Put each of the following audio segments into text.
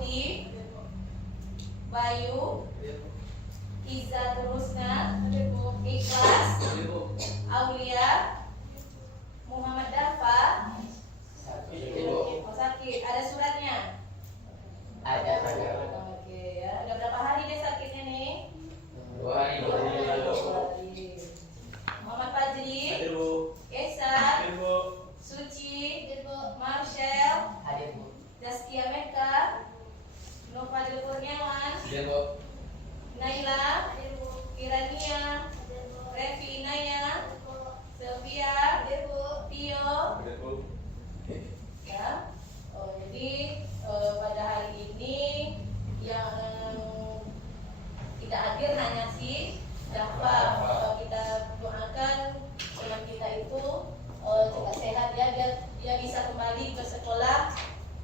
Auti, Bayu, Iza Terusna, Ikhlas, Aulia, Muhammad Dafa. Oh, sakit. Ada suratnya? Ada. Oke ya. Udah berapa hari dia sakitnya nih? 2 hari. Muhammad Fajri, Esa, Suci, Marshall, Zaskia Meka, Nofadil Kurniawan, Naila, Kirania, Revi Inaya, Sylvia, Tio. Ya. Jadi pada hari ini yang tidak hadir hanya si Dafa. Kita doakan teman kita itu cepat sehat ya, biar dia bisa kembali ke sekolah,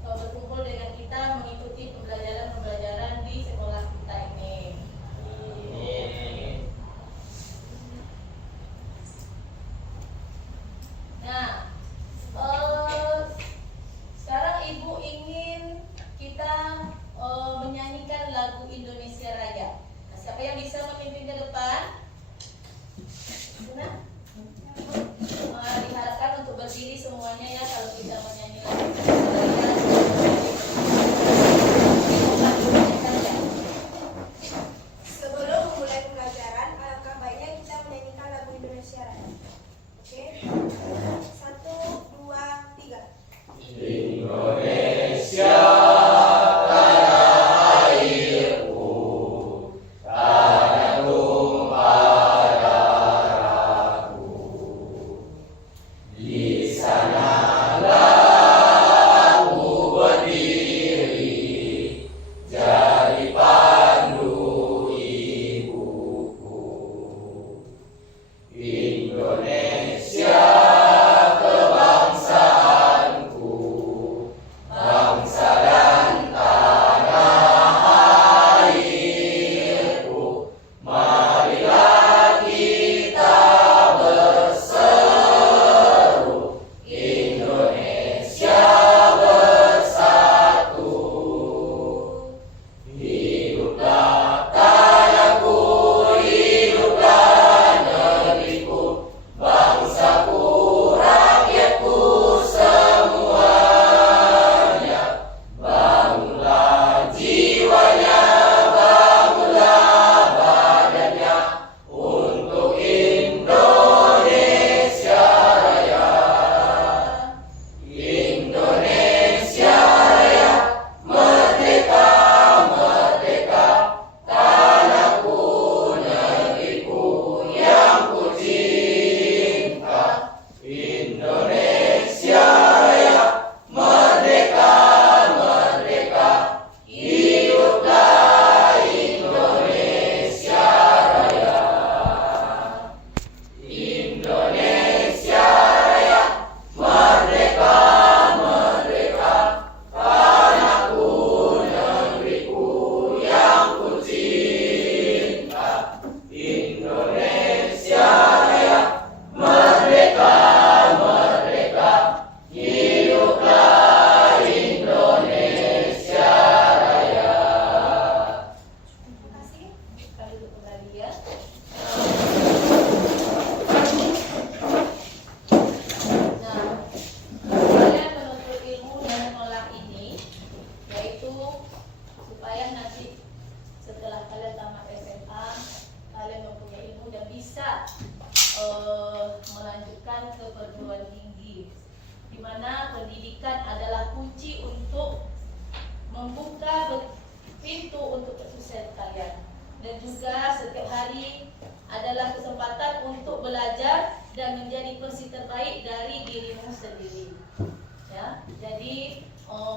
berkumpul dengan kita, mengikuti pembelajaran di sekolah kita ini. Nah, sekarang Ibu ingin kita menyanyikan lagu Indonesia Raya. Nah, siapa yang bisa memimpin ke depan? Nah, diharapkan untuk berdiri semuanya ya kalau kita menyanyi lagu Indonesia Raya. Sebelum memulai pembelajaran, alangkah baiknya kita menyanyikan lagu Indonesia Raya. Oke? 1, 2, 3. Indonesia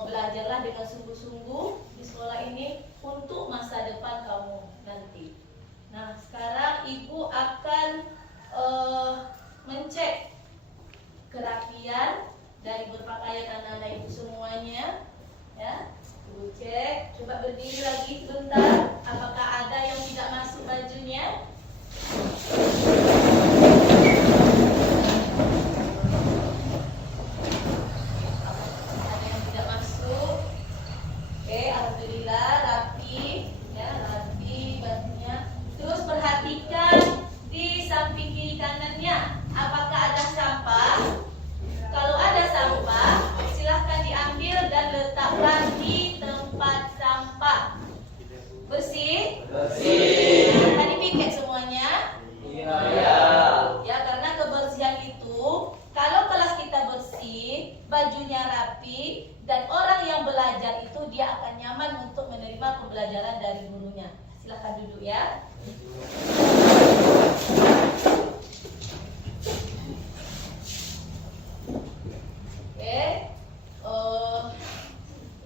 belajarlah dengan sungguh-sungguh di sekolah ini untuk masa depan kamu nanti. Nah, sekarang Ibu akan mencek kerapian dari berpakaian anak-anak Ibu semuanya, ya. Ibu cek, coba berdiri lagi sebentar. Apakah ada yang tidak masuk bajunya? Ada yang tidak masuk? Oke, alhamdulillah. nyaman untuk menerima pembelajaran dari gurunya. Silahkan duduk ya. Oke,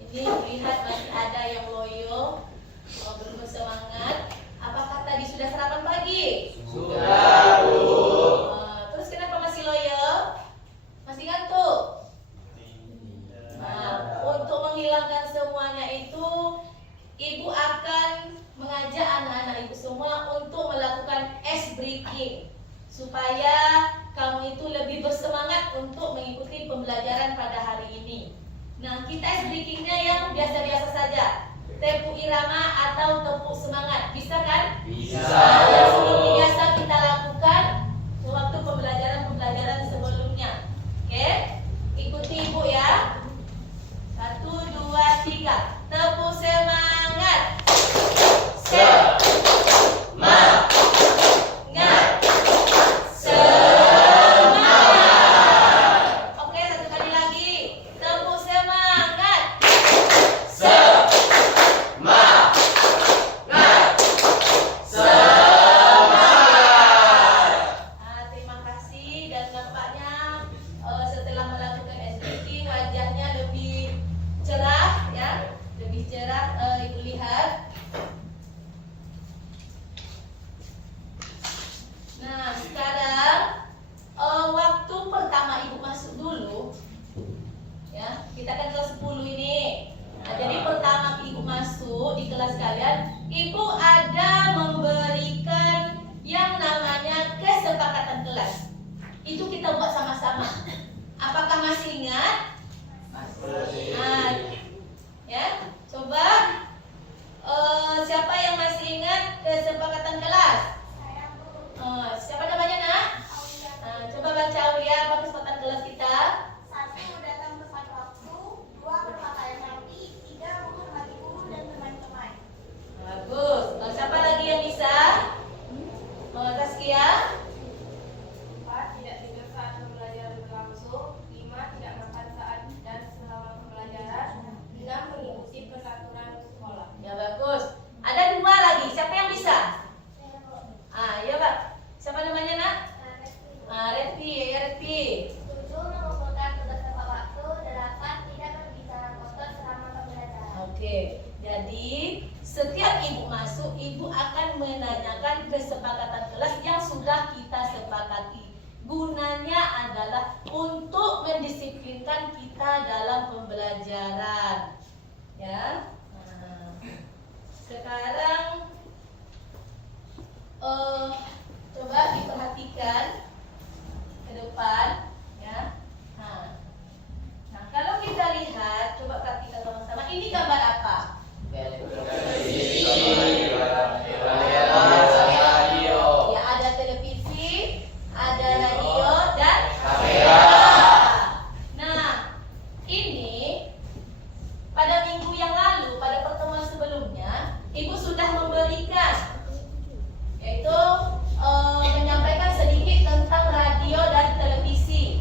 ini lihat masih ada yang loyo, belum bersemangat. Apakah tadi sudah sarapan pagi? Sudah, Bu. Terus kenapa masih loyo? Masih ngantuk? Nah, untuk menghilangkan semuanya itu, Ibu akan mengajak anak-anak Ibu semua untuk melakukan ice breaking supaya kamu itu lebih bersemangat untuk mengikuti pembelajaran pada hari ini. Nah, kita ice breakingnya yang biasa-biasa saja, tepuk irama atau tepuk semangat, bisa kan? Bisa. Nah, yang seperti biasa kita lakukan waktu pembelajaran sebelumnya. Oke, ikuti Ibu ya. 1, 2, 3. Tepuk semangat. Semangat. Semangat. Oke, satu kali lagi. Tepuk semangat. Semangat. Terima kasih, dan nampaknya setelah melakukan SBT wajahnya lebih cerah ya, lebih cerah. Ibu lihat. Nah, sekarang waktu pertama Ibu masuk dulu ya, kita kan kelas 10 ini. Nah, jadi pertama Ibu masuk di kelas kalian, Ibu ada memberikan yang namanya kesepakatan kelas. Itu kita buat sama-sama. Apakah masih ingat? Nah, ya, coba siapa yang masih ingat kesepakatan kelas? Siapa namanya, Nak? Coba baca Aulia apa kesepakatan kelas kita. 1. Datang tepat waktu. 2. Berpakaian rapi. 3. Menghormati guru dan teman-teman. Bagus. Siapa lagi yang bisa? Taskia. 4. Tidak tidur saat pembelajaran berlangsung. 5. Tidak makan saat dan selama pembelajaran. 6. Mengikuti peraturan sekolah. Ya, bagus. Ada 2 lagi. Siapa yang bisa? Ya, Pak. Siapa namanya, Nak? Revi. 7. Mengumpulkan tugas tepat waktu. 8. Tidak berbicara kotor selama pembelajaran. Oke. Jadi, setiap Ibu masuk, Ibu akan menanyakan kesepakatan kelas yang sudah kita sepakati. Gunanya adalah untuk mendisiplinkan kita dalam pembelajaran. Ya. Nah, sekarang coba diperhatikan ke depan ya. Nah, kalau kita lihat, coba perhatikan sama-sama. Ini gambar apa? Ya, ada televisi, ada radio, dan kamera. Nah, ini pada minggu yang lalu, pada pertemuan sebelumnya, Ibu sudah memberikan, yaitu menyampaikan sedikit tentang radio dan televisi,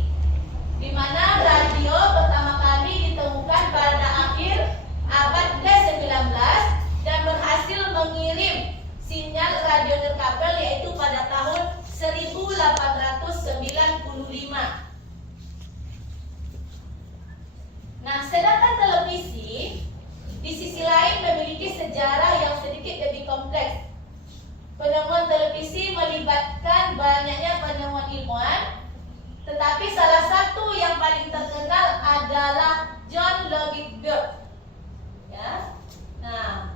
di mana radio pertama kali ditemukan pada akhir abad ke-19 dan berhasil mengirim sinyal radio nirkabel yaitu pada tahun 1895. Nah, sedangkan televisi di sisi lain memiliki sejarah yang sedikit lebih kompleks. Penemuan televisi melibatkan banyaknya penemuan ilmuwan, tetapi salah satu yang paling terkenal adalah John Logie Baird. Ya. Nah,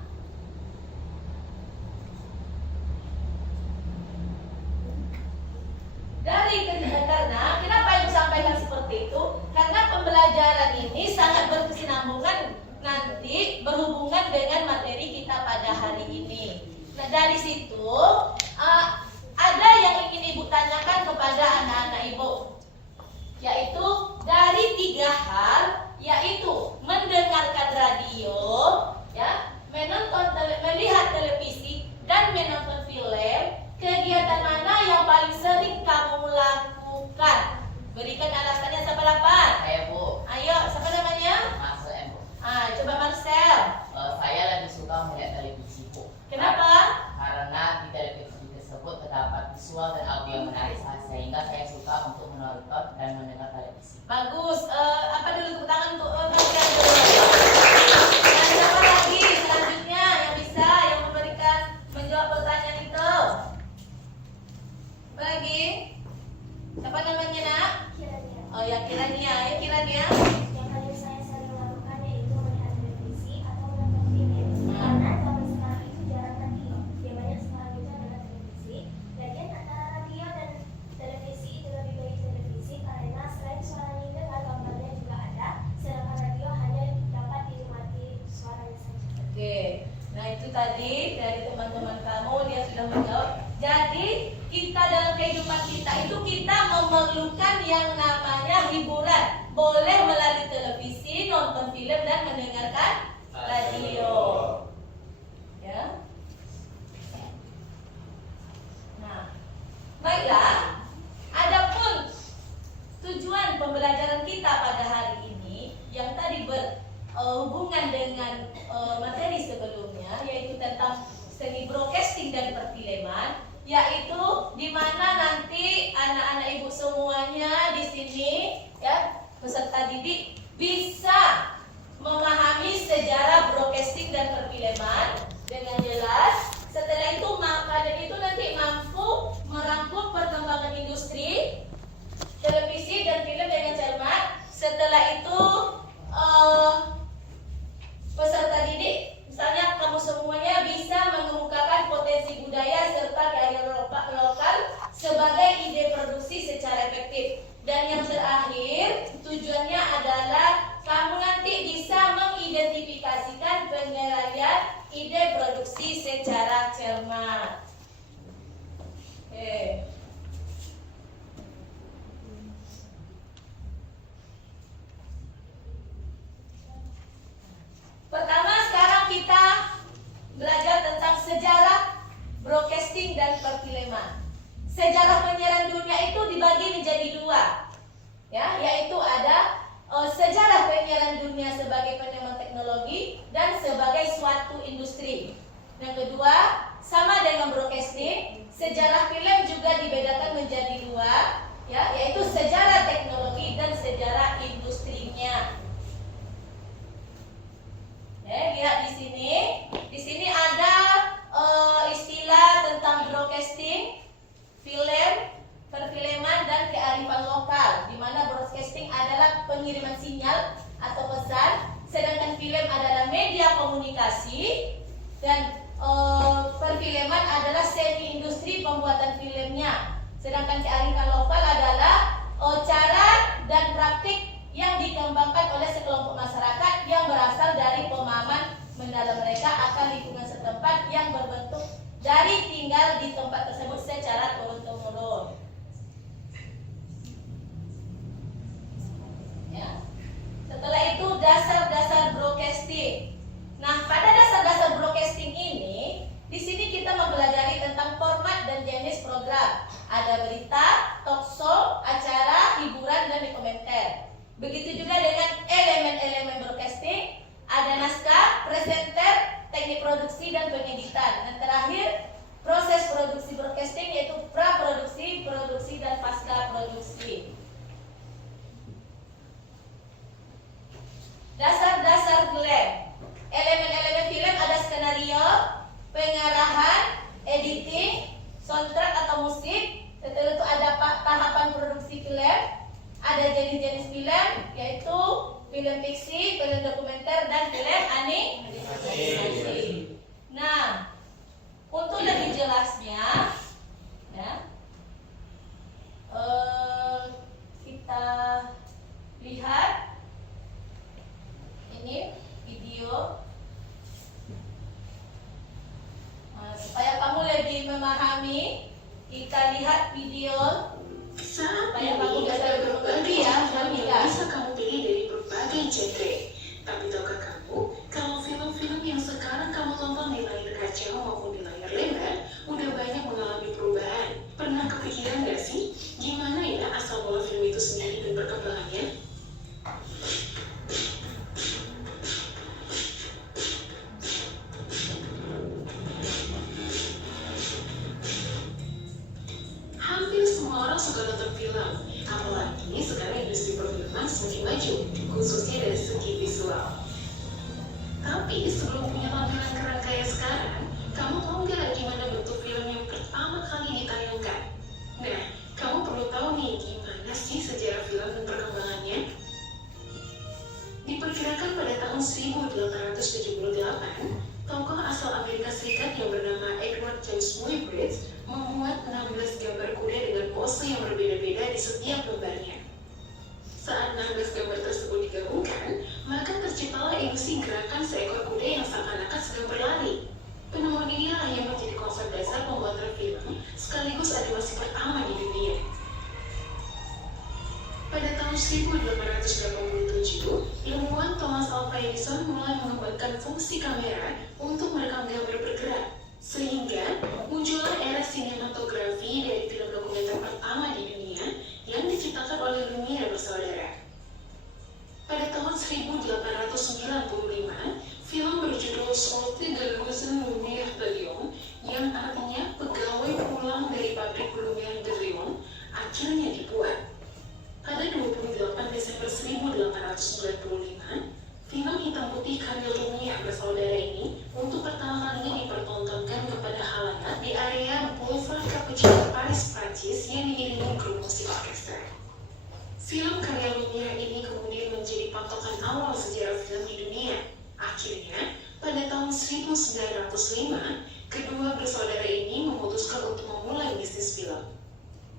karena kenapa Ibu sampaikan seperti itu? Karena pembelajaran ini sangat berkesinambungan nanti berhubungan dengan materi kita pada hari ini. Nah, dari situ ada yang ingin Ibu tanyakan kepada anak-anak Ibu, yaitu dari 3 hal, yaitu mendengarkan radio, ya, melihat televisi dan menonton film. Kegiatan mana yang paling sering kamu lakukan? Berikan alasannya. Siapa dapat? Saya, Bu. Ayo, siapa namanya? Masuk, Bu. Coba Marcel. Bagus. Apa dulu tepuk tangan untuk kalian dulu. Dan siapa lagi selanjutnya yang bisa yang memberikan menjawab pertanyaan itu? Apa lagi? Siapa namanya nak? Kiranya. Oh ya Kirania, ya Kirania. Yang paling saya sering lakukan yaitu melihat televisi atau menonton film. Karena zaman sekarang itu jarang radio. Yang banyak sekarang itu adalah televisi. Lagian antara radio dan televisi itu lebih baik televisi karena selain suaranya dengar, gambarnya juga ada. Sedangkan radio hanya dapat dinikmati suaranya saja. Oke. Nah itu tadi dari teman-teman kamu dia sudah menjawab. Jadi kita dalam kehidupan kita itu kita memerlukan yang namanya hiburan. Boleh melalui televisi, nonton film dan mendengarkan radio. Ya. Nah, baiklah. Adapun tujuan pembelajaran kita pada hari ini yang tadi berhubungan dengan materi sebelumnya, yaitu tentang seni broadcasting dan perfilman, yaitu di mana nanti anak-anak ibu semuanya di sini ya peserta didik bisa memahami sejarah broadcasting dan perfilman dengan jelas. Setelah itu maka dan itu nanti mampu merangkum perkembangan industri televisi dan film dengan cermat. Setelah itu peserta didik misalnya kamu semuanya bisa mengemukakan potensi budaya serta kearifan lokal sebagai ide produksi secara efektif. Dan yang terakhir tujuannya adalah kamu nanti bisa mengidentifikasikan penilaian ide produksi secara cermat. Oke. Pertama sekarang kita belajar tentang sejarah broadcasting dan perfilman. Sejarah penyiaran dunia itu dibagi menjadi dua, ya, yaitu ada sejarah penyiaran dunia sebagai penemuan teknologi dan sebagai suatu industri. Yang kedua, sama dengan broadcasting, sejarah film juga dibedakan menjadi dua, ya, yaitu sejarah teknologi dan sejarah industrinya. Ya, lihat di sini. Di sini ada istilah tentang broadcasting, film, perfilman dan kearifan lokal. Di mana broadcasting adalah pengiriman sinyal atau pesan, sedangkan film adalah media komunikasi dan perfilman adalah seni industri pembuatan filmnya. Sedangkan kearifan lokal adalah cara dan praktik yang dikembangkan oleh sekelompok masyarakat yang berasal dari pemahaman mendalam mereka akan lingkungan setempat yang berbentuk dari tinggal di tempat tersebut secara turun-temurun. Ya. Setelah itu dasar-dasar broadcasting. Nah, pada dasar-dasar broadcasting ini, di sini kita mempelajari tentang format dan jenis program. Ada berita, talk show, acara, hiburan dan dokumenter. Begitu juga dengan elemen-elemen broadcasting, ada naskah, presenter, teknik produksi dan pengeditan. Dan terakhir, proses produksi broadcasting yaitu praproduksi, produksi dan pasca produksi. Dasar-dasar film. Elemen-elemen film ada skenario, pengarahan, editing, soundtrack atau musik. Setelah itu ada tahapan produksi film. Ada jenis-jenis film yaitu film fiksi, film dokumenter dan film animasi. Nah, untuk lebih jelasnya, ya, kita lihat ini video supaya kamu lebih memahami. Kita lihat video supaya kamu bisa lebih mengerti ya. Bisa kamu pilih dari berbagai genre. Tapi tahukah kamu kalau film-film yang sekarang kamu tonton di layar kaca maupun di layar lebar udah banyak mengalami perubahan? Pernah kepikiran gak sih gimana ya asal mula film itu sendiri dan perkembangannya? Hampir semua orang suka nonton film, apalagi sekarang industri perfilman Tapi sebelum punya tampilan keren kayak sekarang, kamu tahu nggak gimana bentuk film yang pertama kali ditayangkan? Nah, kamu perlu tahu nih gimana sih sejarah film dan perkembangannya? Diperkirakan pada tahun 1878, tokoh asal Amerika Serikat yang bernama Edward James Muybridge membuat 16 gambar kuda dengan pose yang berbeda-beda di setiap lembarnya. Saat 16 gambar tersebut digabungkan, maka terciptalah ilusi gerakan seekor kuda yang seakan-akan sedang berlari. Penemuan inilah yang menjadi konsep dasar pembuatan film, sekaligus animasi pertama di dunia. Pada tahun 1887, ilmuwan Thomas Alva Edison mulai mengembangkan fungsi kamera untuk merekam gambar bergerak, sehingga muncullah era sinematografi dari film dokumenter pertama di dunia yang diciptakan oleh Lumiere bersaudara. Pada tahun 1895, film berjudul Sortie de l'usine Lumière de Lyon, yang artinya pegawai pulang dari pabrik Lumière de Lyon, akhirnya dibuat. Pada 28 Desember 1895, film hitam putih karya Lumière bersaudara ini untuk pertama kalinya dipertontonkan kepada halayak di area Boulevard Capucines, Paris, Prancis yang diiringi grup musik orkestra. Film karya Lumière ini kemudian menjadi patokan awal sejarah film di dunia. Akhirnya, pada tahun 1905, kedua bersaudara ini memutuskan untuk memulai bisnis film.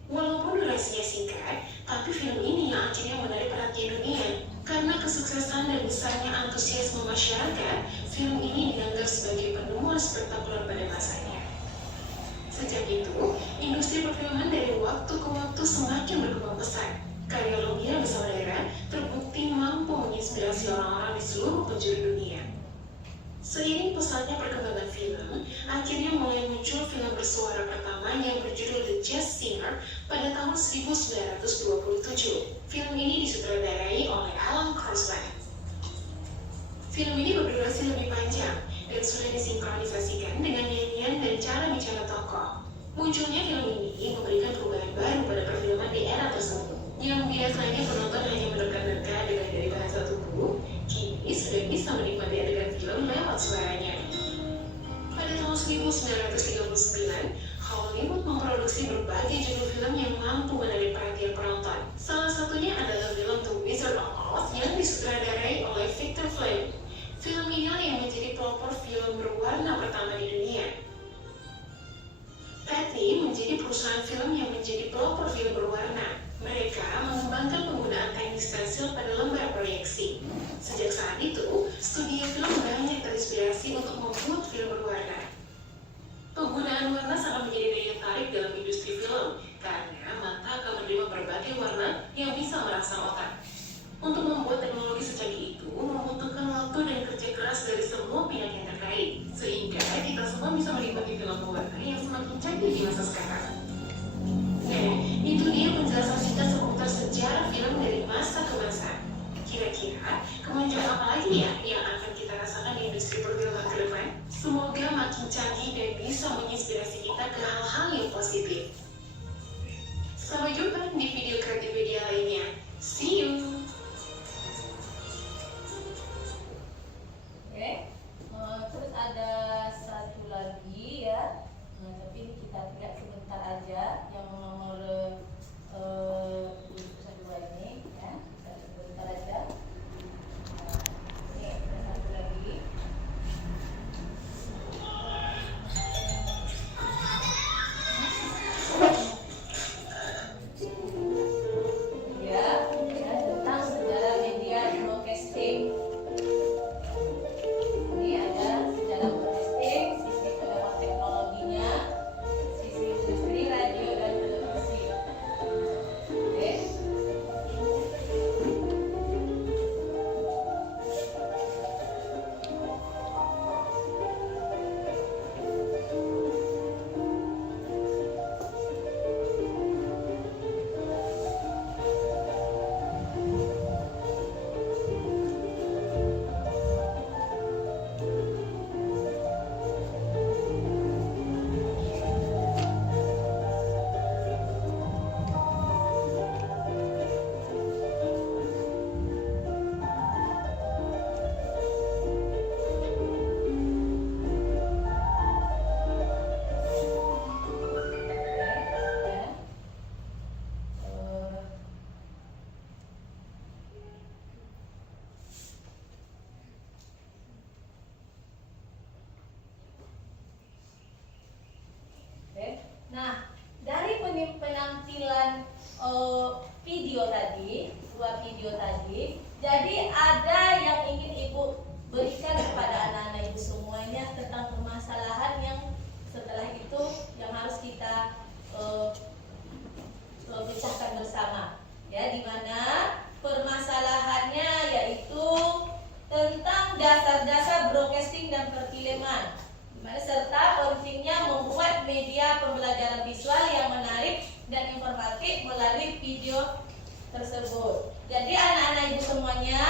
Walaupun durasinya singkat, tapi film ini yang akhirnya menarik perhatian dunia. Karena kesuksesan dan besarnya antusiasme masyarakat, film ini dianggap sebagai penemuan spektakuler pada masanya. Sejak itu, industri perfilman dari waktu ke waktu semakin berkembang pesat. Karya Lumière bersaudara terbukti mampu menginspirasi orang-orang di seluruh penjuru dunia. Seiring pesatnya perkembangan film, akhirnya mulai muncul film bersuara pertama yang berjudul The Jazz Singer pada tahun 1927. Film ini disutradarai oleh Alan Crosland. Film ini berdurasi lebih panjang dan sudah disinkronisasikan dengan nyanyian dan cara bicara tokoh. Munculnya film ini memberikan perubahan baru pada perfilman di era tersebut. Yang biasanya penonton hanya menerka-nerka dengan dari bahasa tubuh, kini sudah bisa menikmati adegan film lewat suaranya. Pada tahun 1939, Hollywood memproduksi berbagai judul film yang mampu menarik perhatian penonton. Salah satunya adalah film The Wizard of Oz yang disutradarai oleh Victor Fleming. Film inilah yang menjadi pelopor film berwarna pertama di dunia. Patty menjadi perusahaan film yang menjadi pelopor film berwarna. Mereka mengembangkan penggunaan teknik stensil pada lembar proyeksi. Sejak saat itu, studio film banyak terinspirasi untuk membuat film berwarna. Penggunaan warna sangat menjadi daya tarik dalam industri film, karena mata akan menerima berbagai warna yang bisa merangsang otak. Untuk membuat teknologi secanggih itu membutuhkan waktu dan kerja keras dari semua pihak yang terkait, sehingga kita semua bisa menikmati film berwarna yang semakin canggih di masa sekarang. Nah, itu dia penjelasan singkat seputar sejarah film dari masa ke masa. Kira-kira kemajuan apa lagi ya yang akan kita rasakan di industri perfilman ke depan? Semoga makin canggih dan bisa menginspirasi kita ke hal-hal yang positif. Sampai jumpa di video kreatif media lainnya. See you! Oke, terus ada satu lagi ya, tapi ini kita lihat sebentar aja. video tadi. Jadi ada yang ingin Ibu berikan kepada anak-anak Ibu semuanya tentang permasalahan yang setelah itu yang harus kita pecahkan bersama. Ya, di mana permasalahannya yaitu tentang dasar-dasar broadcasting dan perfilman, serta pentingnya membuat media pembelajaran visual yang menarik dan informatif melalui video tersebut. Jadi anak-anak Ibu semuanya,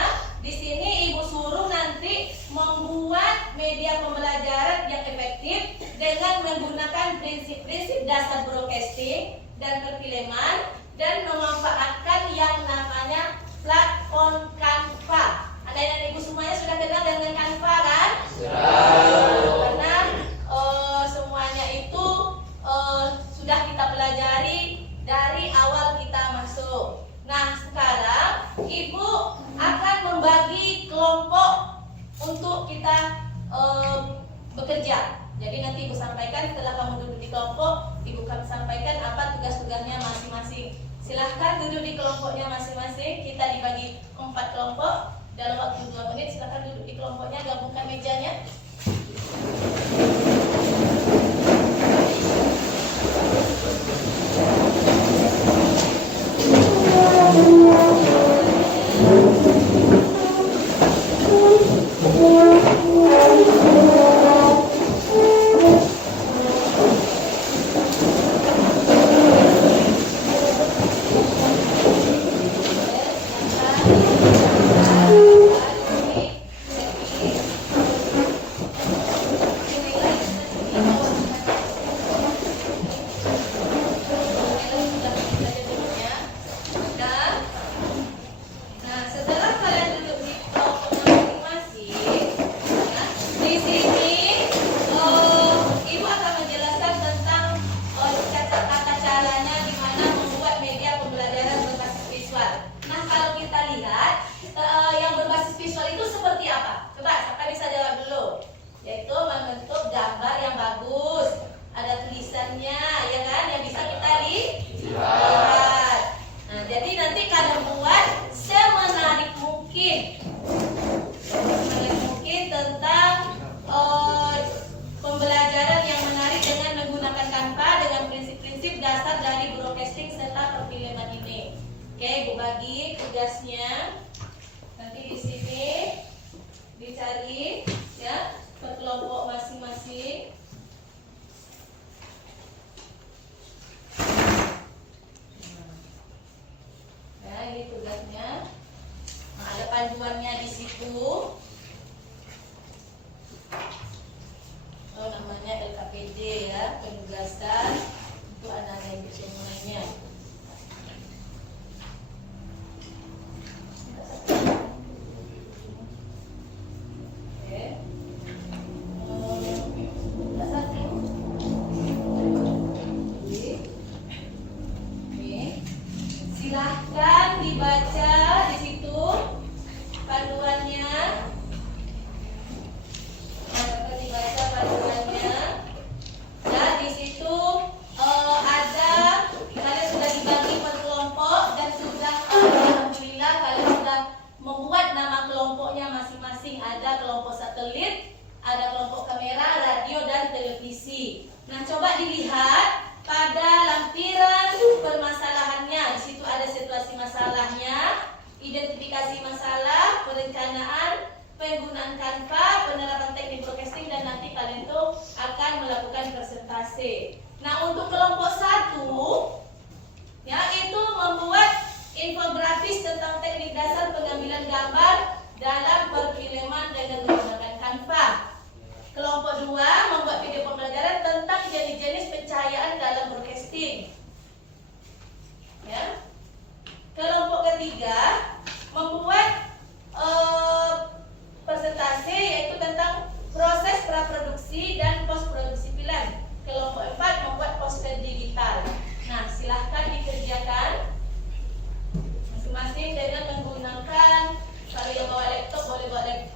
di sini Ibu suruh nanti membuat media pembelajaran yang efektif dengan menggunakan prinsip-prinsip dasar broadcasting dan perfilman dan memanfaatkan yang namanya platform Canva. Anak-anak Ibu semuanya sudah kenal dengan Canva kan? Karena semuanya itu sudah kita pelajari dari awal kita masuk. Nah, sekarang Ibu akan membagi kelompok untuk kita bekerja. Jadi nanti Ibu sampaikan setelah kamu duduk di kelompok, Ibu akan sampaikan apa tugas-tugasnya masing-masing. Silahkan duduk di kelompoknya masing-masing. Kita dibagi 4 kelompok. Dalam waktu 2 menit silahkan duduk di kelompoknya, gabungkan mejanya.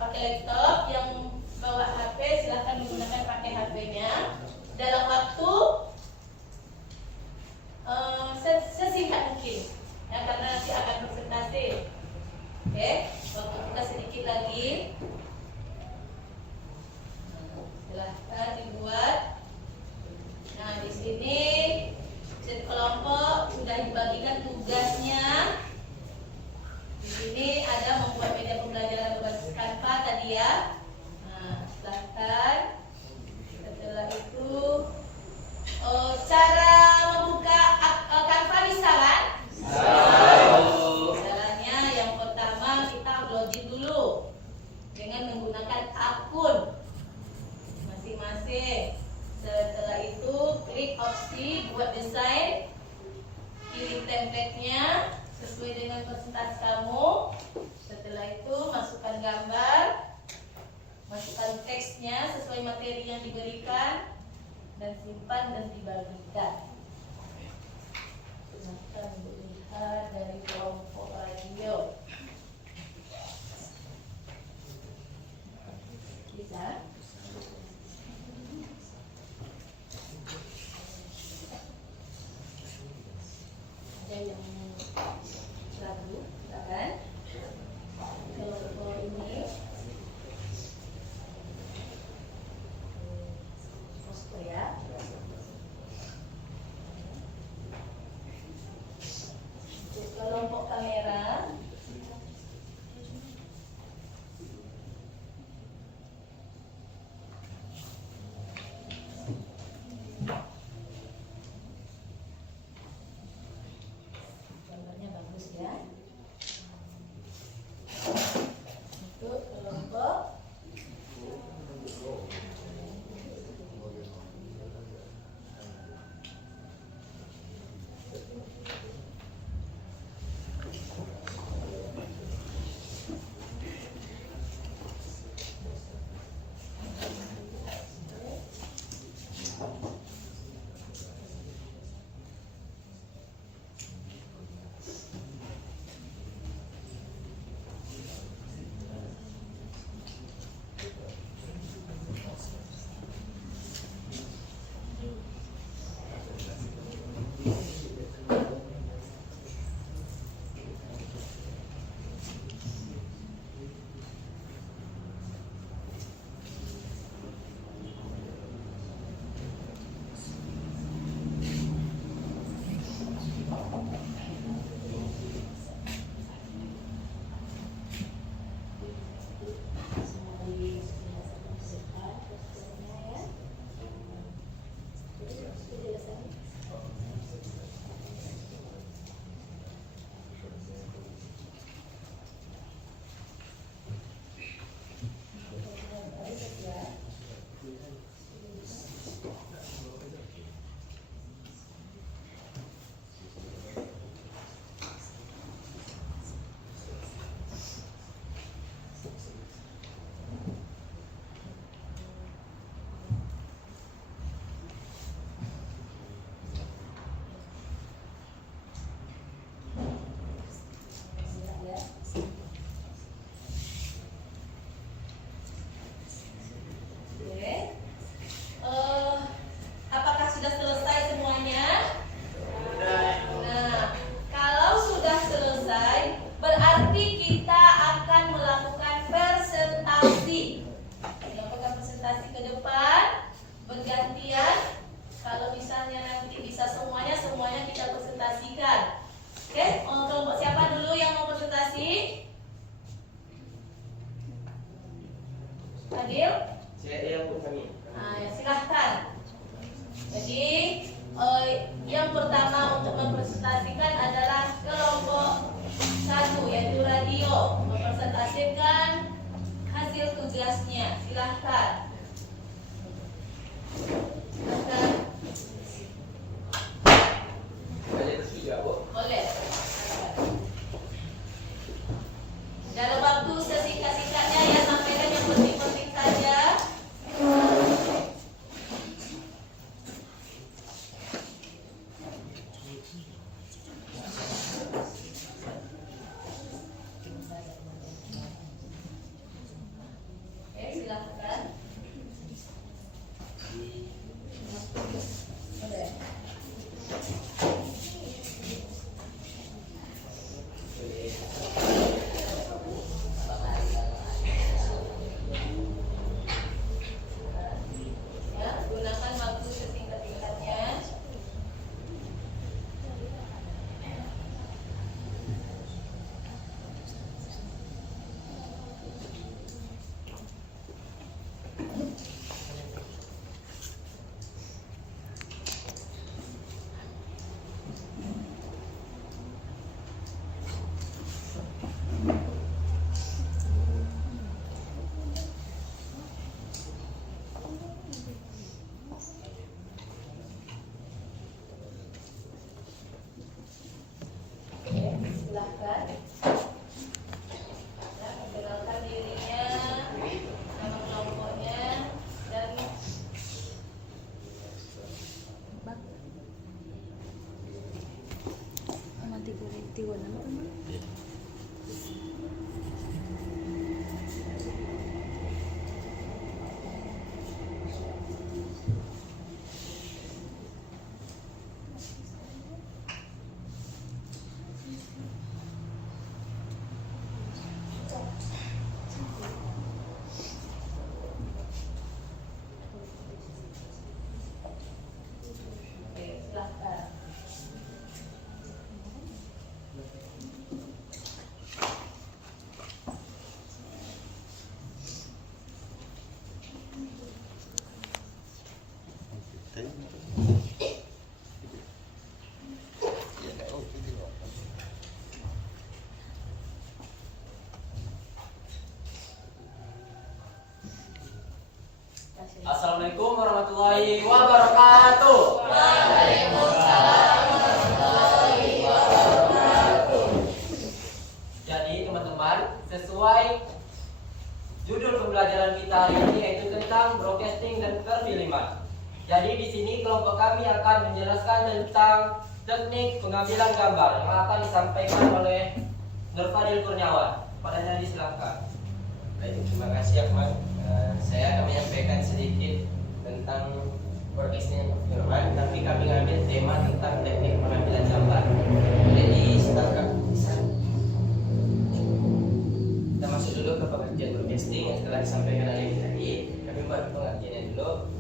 Pakai laptop, yang bawa HP silahkan menggunakan Oke. Setelah itu klik opsi buat desain. Pilih template-nya sesuai dengan presentasi kamu. Setelah itu masukkan gambar, masukkan teksnya sesuai materi yang diberikan, dan simpan dan dibagikan. Silahkan melihat dari kelompok radio. Bisa? Ada yang ragu, silakan. Kelompok ini posko ya. Untuk kelompok kamera gambarnya bagus ya. Untuk kelompok apakah sudah selesai semuanya? Nah, kalau sudah selesai, berarti kita akan melakukan presentasi. Melakukan presentasi ke depan, bergantian. Kalau misalnya nanti bisa semuanya kita presentasikan. Oke, kelompok siapa dulu yang mau presentasi? Adil? Saya yang kami. Nah, ya silahkan. Jadi yang pertama untuk mempresentasikan adalah kelompok 1 yaitu radio, mempresentasikan hasil tugasnya. Silahkan. Silahkan. Saya bersedia, Bu. Boleh. Dalam waktu sesingkat-singkatnya ya, sampaikan yang penting-penting saja. Oke, silakan. Boleh. Ya, gunakan waktu sesingkat-singkatnya. Assalamualaikum warahmatullahi wabarakatuh. Jadi teman-teman, sesuai judul pembelajaran kita hari ini yaitu tentang broadcasting dan perfilman. Jadi di sini kelompok kami akan menjelaskan tentang teknik pengambilan gambar yang akan disampaikan oleh Nurfadil Kurniawan. Padanya disilakan. Baik, terima kasih Akmal. Saya akan menyampaikan sedikit tentang broadcasting dan perfilman, tapi kami mengambil tema tentang teknik pengambilan gambar. Boleh di-start bisa. Kita masuk dulu ke pengertian broadcasting yang telah disampaikan oleh Ibu tadi. Kami buat pengertiannya dulu.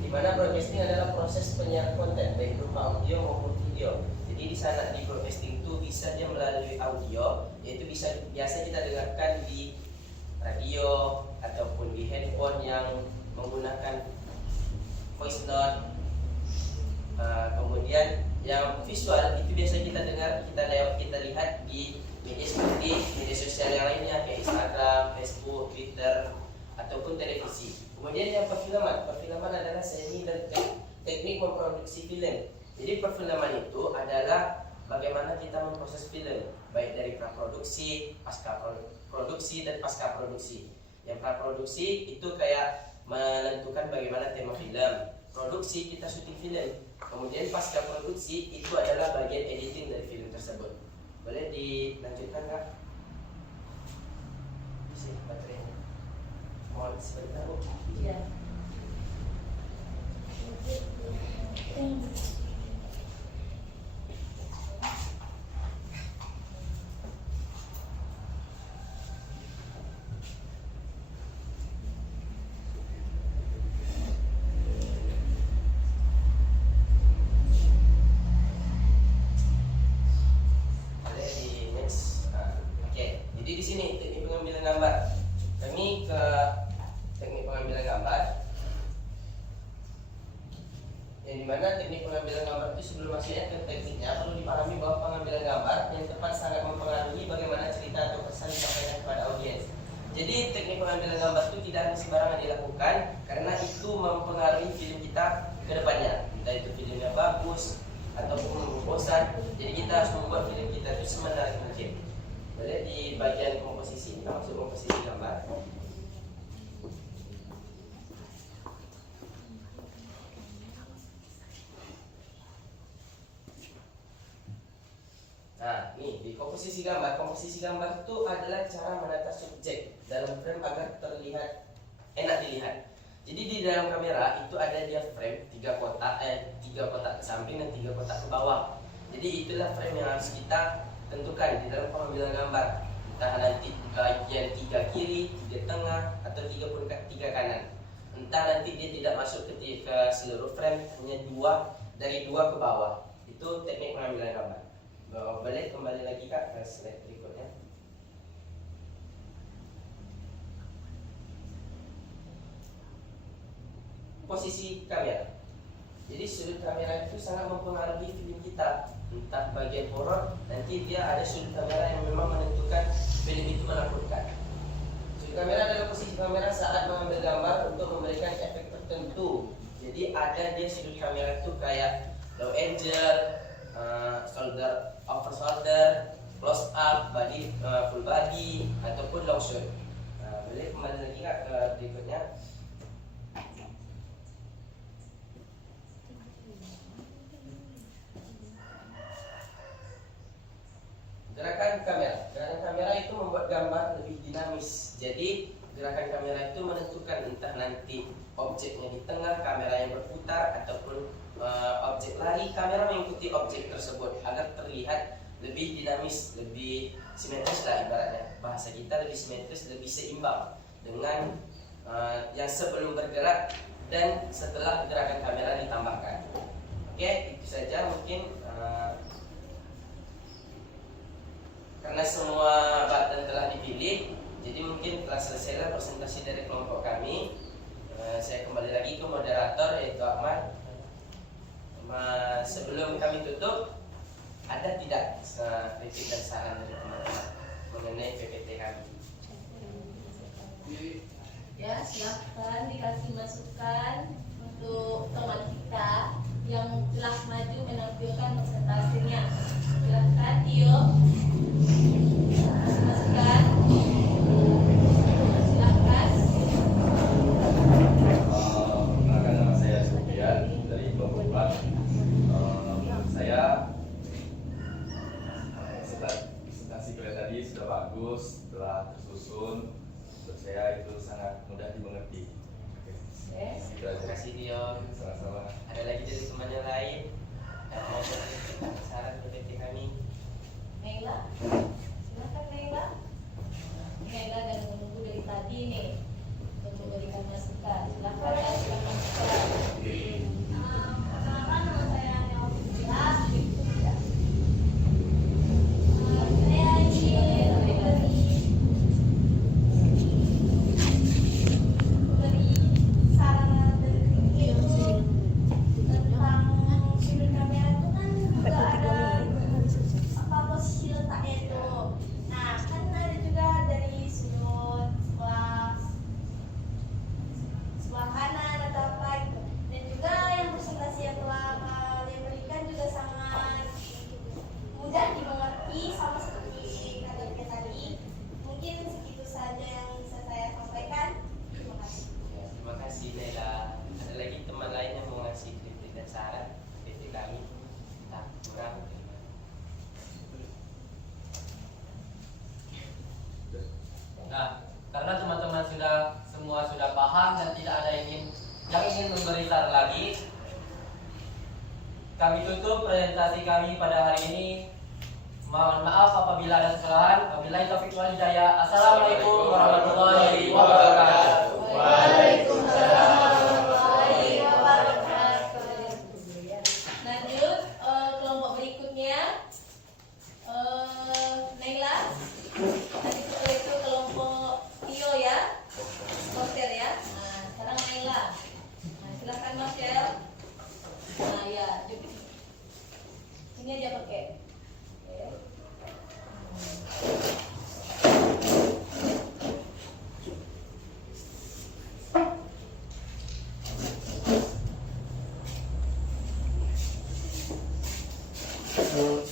Di mana broadcasting adalah proses penyiaran konten baik berupa audio maupun video. Jadi di sana di broadcasting itu bisa dia melalui audio, yaitu biasa kita dengarkan di radio ataupun di handphone yang menggunakan voice note. Kemudian yang visual itu biasa kita dengar, kita lihat di media seperti media sosial yang lainnya kayak Instagram, Facebook, Twitter ataupun televisi. Kemudian yang perfilman adalah seni dan teknik memproduksi film. Jadi perfilman itu adalah bagaimana kita memproses film, baik dari praproduksi, pasca produksi dan pasca produksi. Yang praproduksi itu kayak menentukan bagaimana tema film. Produksi kita syuting film. Kemudian pasca produksi itu adalah bagian editing dari film tersebut. Boleh dilanjutkan Kak? Isi baterainya. Mohon sebentar Bu. Iya. Jadi di sini teknik pengambilan gambar. Kami ke teknik pengambilan gambar. Yang dimana teknik pengambilan gambar itu sebelum masuknya ke tekniknya perlu dipahami bahwa pengambilan gambar yang tepat sangat mempengaruhi bagaimana cerita atau pesan disampaikan kepada audiens. Jadi teknik pengambilan gambar itu tidak hanya sembarangan dilakukan karena itu mempengaruhi film kita ke depannya. Entah itu filmnya bagus ataupun membosan. Jadi kita harus membuat film kita itu semenarik mungkin. Boleh di bagian komposisi, kita masuk komposisi gambar. Nah, ini di komposisi gambar. Komposisi gambar itu adalah cara menata subjek dalam frame agar terlihat enak dilihat. Jadi di dalam kamera itu ada diaframe 3 kotak ke samping dan 3 kotak ke bawah. Jadi itulah frame yang harus kita tentukan di dalam pengambilan gambar. Entah nanti bagian 3 kiri, 3 tengah, atau 3 pun 3 kanan. Entah nanti dia tidak masuk ke seluruh frame, hanya 2 dari 2 ke bawah. Itu teknik pengambilan gambar. Boleh kembali lagi Kak ke slide berikutnya. Posisi kamera. Jadi sudut kamera itu sangat mempengaruhi film kita. Entah bagian horor, nanti dia ada sudut kamera yang memang menentukan film itu menakutkan. Sudut kamera adalah posisi kamera saat mengambil gambar untuk memberikan efek tertentu. Jadi ada dia sudut kamera itu kayak low angle, shoulder, over shoulder, close up, body, full body, ataupun long shot. Boleh kembali lagi Kak ke berikutnya. Gerakan kamera itu membuat gambar lebih dinamis. Jadi gerakan kamera itu menentukan entah nanti objeknya di tengah, kamera yang berputar, ataupun objek lari, kamera mengikuti objek tersebut agar terlihat lebih dinamis, lebih simetris lah ibaratnya. Bahasa kita lebih simetris, lebih seimbang dengan yang sebelum bergerak dan setelah gerakan kamera ditambahkan. Oke, itu saja mungkin. Karena semua button telah dipilih, jadi mungkin telah selesai presentasi dari kelompok kami. Saya kembali lagi ke moderator yaitu Ahmad. Sebelum kami tutup, ada tidak kritik dan saran dari teman-teman mengenai PPT kami? Ya, silahkan dikasih masukan untuk teman kita yang telah maju menampilkan presentasinya. Silahkan Tio, kasih masukan. Silahkan. Perkenalkan, nama saya Sofian dari kelompok 4. Menurut saya presentasi kalian tadi sudah bagus, telah tersusun. Menurut saya itu sangat mudah dimengerti. Oke. Itu aja. Terima kasih Dion. Sama-sama. Ada lagi dari teman yang lain yang mau memberikan saran PPT kami? Naila, silahkan Naila. Naila dan menunggu dari tadi nih untuk memberikan masukan. Silahkan kasih masukan. Perkenalkan, nama saya Nela Fitria. Ya. Saya ingin memberi saran dan kritik tentang sudut kamera itu kan juga ada apa posisi letaknya itu. Nah, kan ada juga dari sudut sebelah kanan atau apa gitu. Dan juga yang presentasi yang telah kalian berikan juga sangat mudah dimengerti sama seperti kata-kata tadi. Mungkin segitu saja yang bisa saya sampaikan. Terima kasih. Ya, terima kasih Nela. Ada lagi teman lain yang mau ngasih kritik dan saran PPT kami? Tak kurang. Nah, karena teman-teman semua sudah paham dan tidak ada yang ingin memberi saran lagi, kami tutup presentasi kami pada hari ini. Mohon maaf apabila ada kesalahan. Wabillahi taufiq wal hidayah. Assalamualaikum warahmatullahi wabarakatuh. Waalaikumsalam warahmatullahi wabarakatuh. Lanjut kelompok berikutnya. Naila. Tadi itu kelompok Tio ya. Marcel ya. Nah, sekarang Naila. Nah, silakan Marcel. Nah, ya, ini aja pakai. Oke.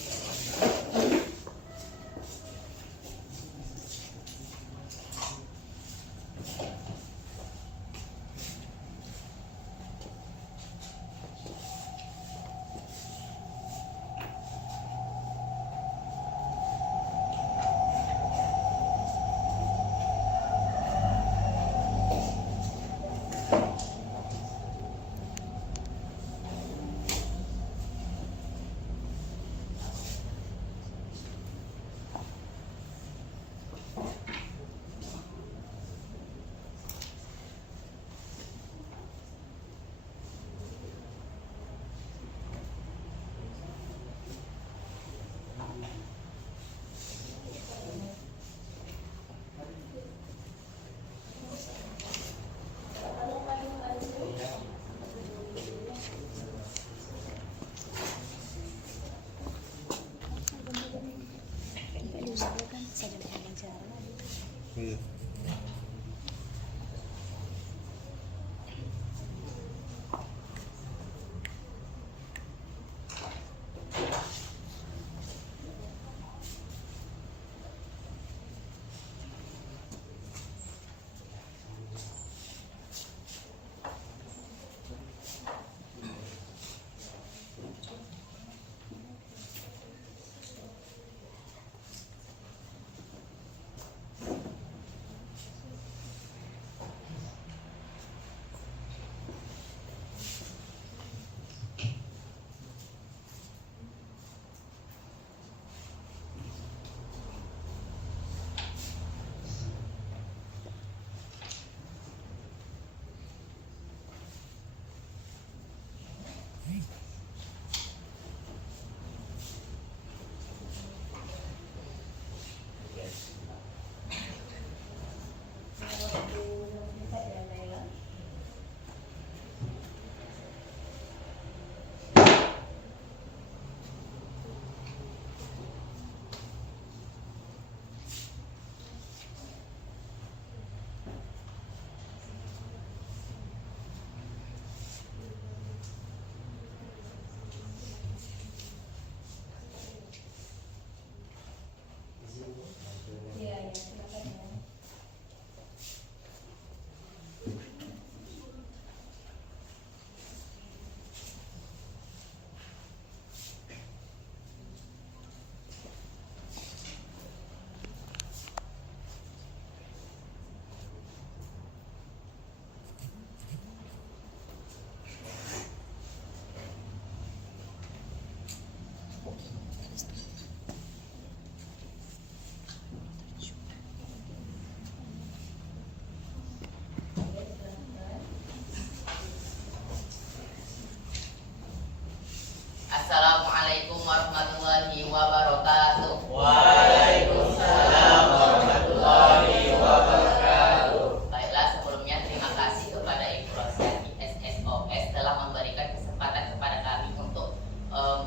wabarakatuh. Waalaikumsalam warahmatullahi wabarakatuh. Baiklah, sebelumnya terima kasih kepada Ibu Rosiati SSOS telah memberikan kesempatan kepada kami untuk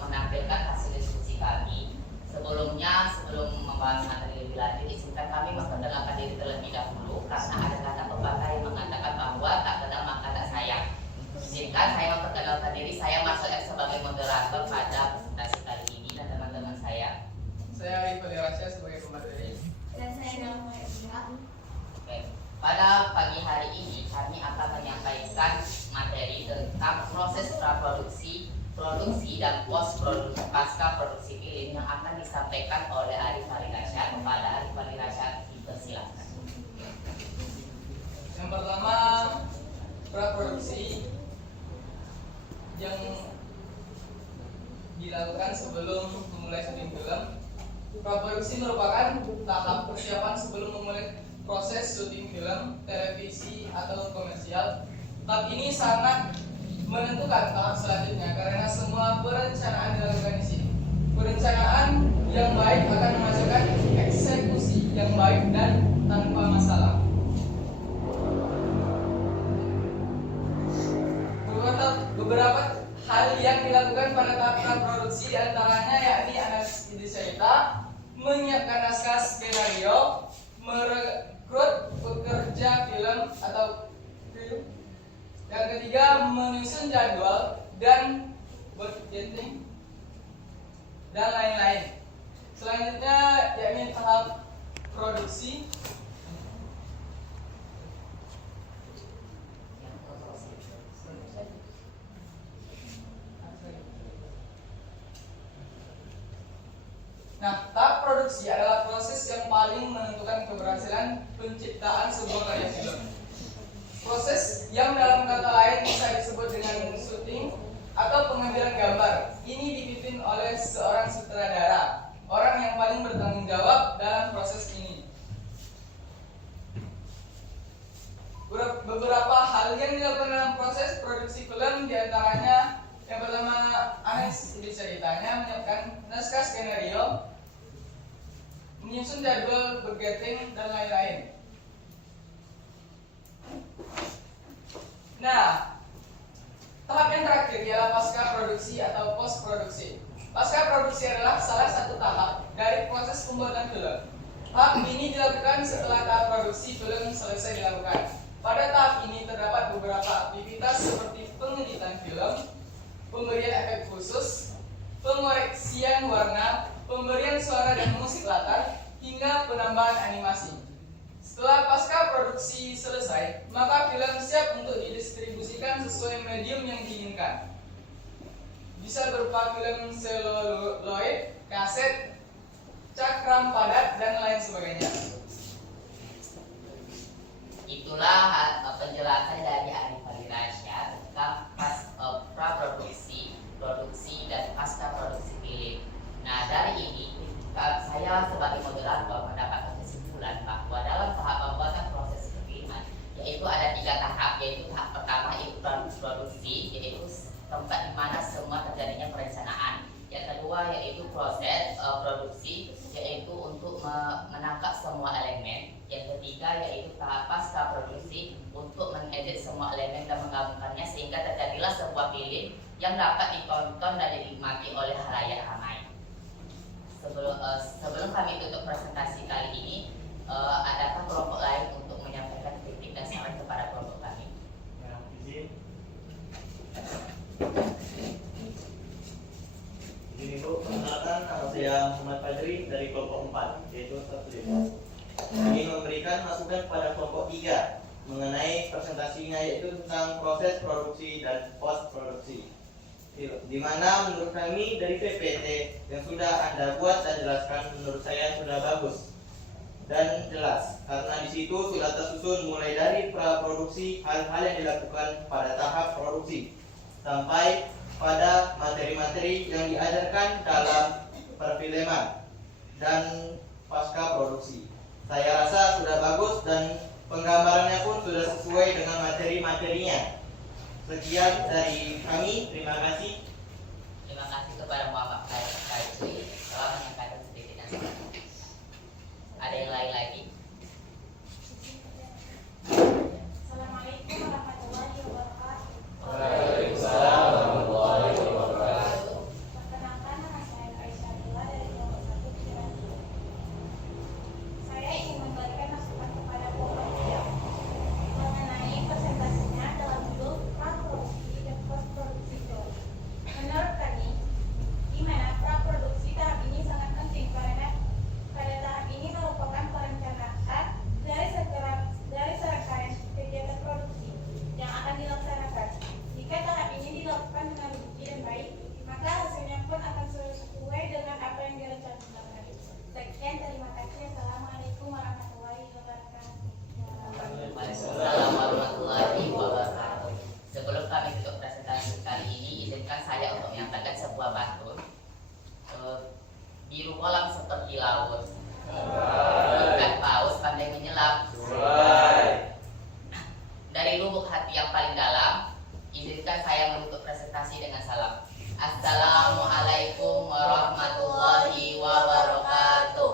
menampilkan hasil diskusi kami. Sebelumnya, sebelum membahas materi lebih lanjut, izinkan kami memperkenalkan diri terlebih dahulu karena ada kata pepatah yang mengatakan bahwa tak kenal maka tak sayang. Izinkan saya memperkenalkan diri, saya Mas Soeb sebagai moderator pada presentasi kali ini dan teman-teman saya. Saya Arif Rasya sebagai pemateri. Dan saya Namo Eka. Oke. Pada pagi hari ini kami akan menyampaikan materi tentang proses praproduksi, produksi dan post produksi pasca produksi film yang akan disampaikan oleh Arif Rasya. Kepada Arif Rasya, dipersilakan. Yang pertama, praproduksi yang dilakukan sebelum memulai syuting film. Praproduksi merupakan tahap persiapan sebelum memulai proses syuting film, televisi atau komersial. Tahap ini sangat menentukan tahap selanjutnya karena semua perencanaan dilakukan di sini. Perencanaan yang baik akan menghasilkan eksekusi yang baik dan tanpa masalah. Beberapa hal yang dilakukan pada tahap produksi diantaranya yakni analisis ide cerita, menyiapkan naskah skenario, merekrut pekerja film atau film. Yang ketiga, menyusun jadwal dan budgeting dan lain-lain. Selanjutnya yakni tahap produksi. Nah, tahap produksi adalah proses yang paling menentukan keberhasilan penciptaan sebuah karya film. Proses yang dalam kata lain bisa disebut dengan syuting atau pengambilan gambar. Ini dipimpin oleh seorang sutradara, orang yang paling bertanggung jawab dalam proses ini. Beberapa hal yang dilakukan dalam proses produksi film diantaranya yang pertama, analisis ide ceritanya, menyiapkan naskah skenario, menyusun jadwal, budgeting, dan lain-lain. Nah, tahap yang terakhir ialah pasca produksi atau post produksi. Pasca produksi adalah salah satu tahap dari proses pembuatan film. Tahap ini dilakukan setelah tahap produksi film selesai dilakukan. Pada tahap ini terdapat beberapa aktivitas seperti pengeditan film, pemberian efek khusus, pengoreksian warna, pemberian suara dan musik latar, hingga penambahan animasi. Setelah pasca produksi selesai, maka film siap untuk didistribusikan sesuai medium yang diinginkan. Bisa berupa film seluloid, kaset, cakram padat, dan lain sebagainya. Itulah penjelasan dari Arif Rasya tentang praproduksi, produksi, dan pasca produksi film. Nah, dari ini saya sebagai moderator mendapatkan kesimpulan bahwa dalam tahap pembuatan proses perfilman, yaitu ada 3 tahap, yaitu tahap pertama yaitu produksi, yaitu tempat di mana semua terjadinya perencanaan. Yang kedua yaitu proses produksi, yaitu untuk menangkap semua elemen. Yang ketiga yaitu tahap pasca produksi, untuk mengedit semua elemen dan menggabungkannya sehingga terjadilah sebuah film yang dapat ditonton dan dinikmati oleh halayak ramai. Sebelum kami tutup presentasi kali ini, adakah kelompok lain untuk menyampaikan kritik dan saran kepada kelompok kami? Izin Ibu, perkenalkan nama saya Muhammad Fajri dari kelompok 4, yaitu Tertulis. Ingin memberikan masukan kepada kelompok 3 mengenai presentasinya, yaitu tentang proses produksi dan post produksi. Di mana menurut kami dari PPT yang sudah Anda buat dan jelaskan, menurut saya sudah bagus dan jelas, karena di situ sudah tersusun mulai dari praproduksi, hal-hal yang dilakukan pada tahap produksi sampai pada materi-materi yang diajarkan dalam perfilman dan pasca produksi. Saya rasa sudah bagus dan penggambarannya pun sudah sesuai dengan materi-materinya. Sekian dari kami, terima kasih. Terima kasih kepada Muhammad Fajri telah izinkan saya untuk menyampaikan sebuah pantun. Biru kolam seperti laut, ikan paus pandai menyelam. Dari lubuk hati yang paling dalam, izinkan saya menutup presentasi dengan salam. Assalamualaikum warahmatullahi wabarakatuh.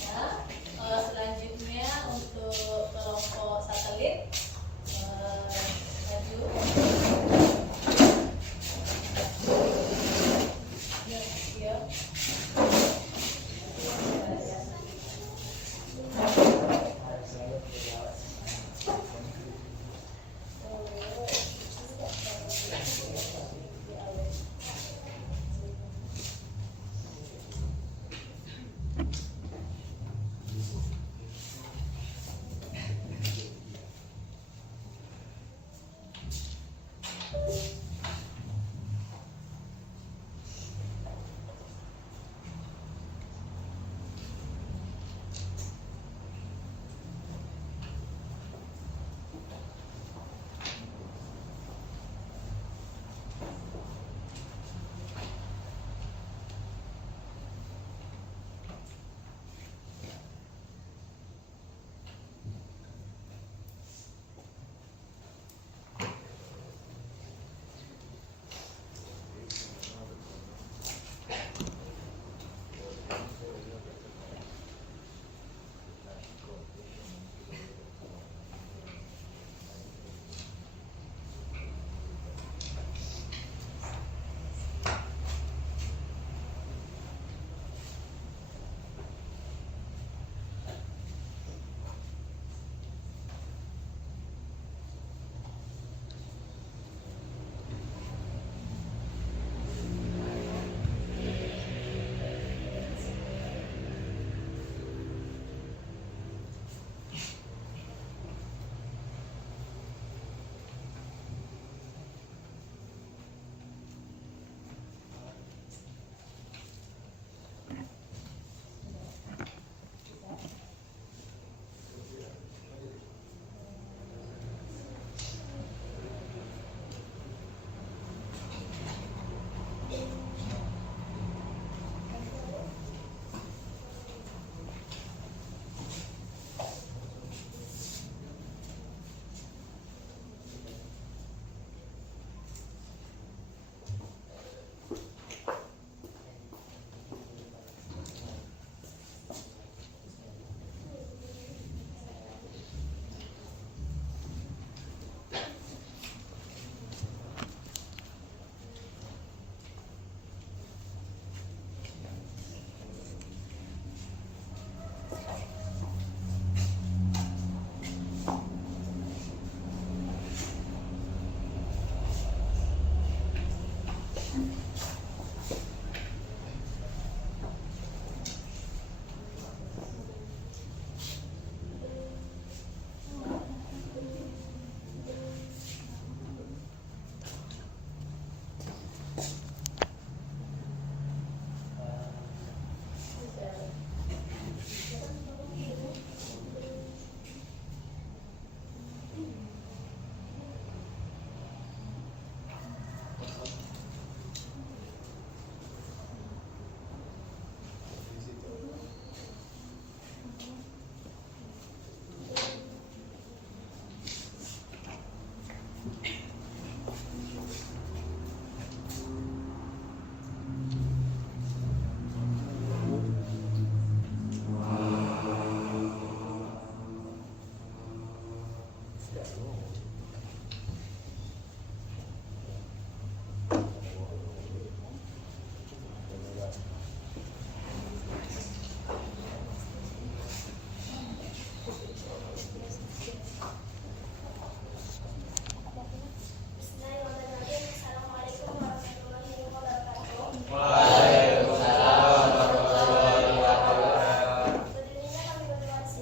Ya, selanjutnya untuk kelompok satelit, maju. Ya.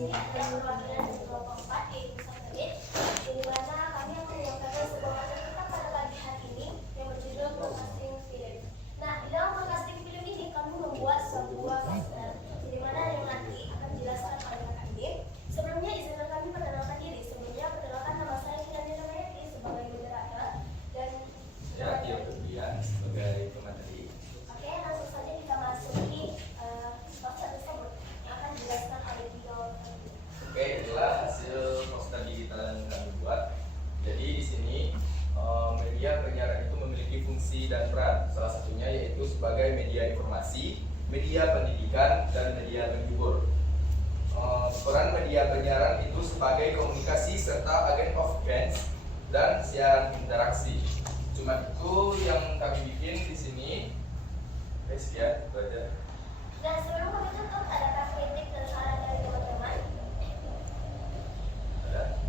Ini adalah perwakilan dari kelompok 4 yaitu satelit. Ini dan peran. Salah satunya yaitu sebagai media informasi, media pendidikan, dan media penghibur. Peran media penyiaran itu sebagai komunikasi serta agent of change dan siaran interaksi. Cuma itu yang kami bikin di sini. Sekian, itu aja. Dan sebelum kami tutup, adakah kritik dan saran dari teman-teman? Ada?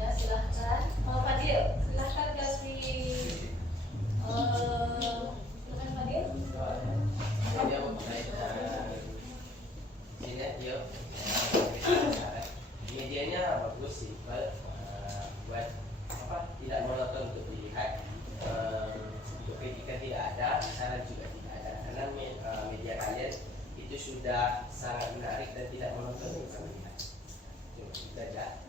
Ya, silahkan. Fadil, silahkan kasih. Silahkan Fadil. Dia memulai sini yuk. Medianya bagus sih, buat apa? Tidak monoton untuk dilihat. Untuk kritikan tidak ada, saran juga tidak ada. Karena media kalian itu sudah sangat menarik dan tidak monoton bisa melihat. Itu aja.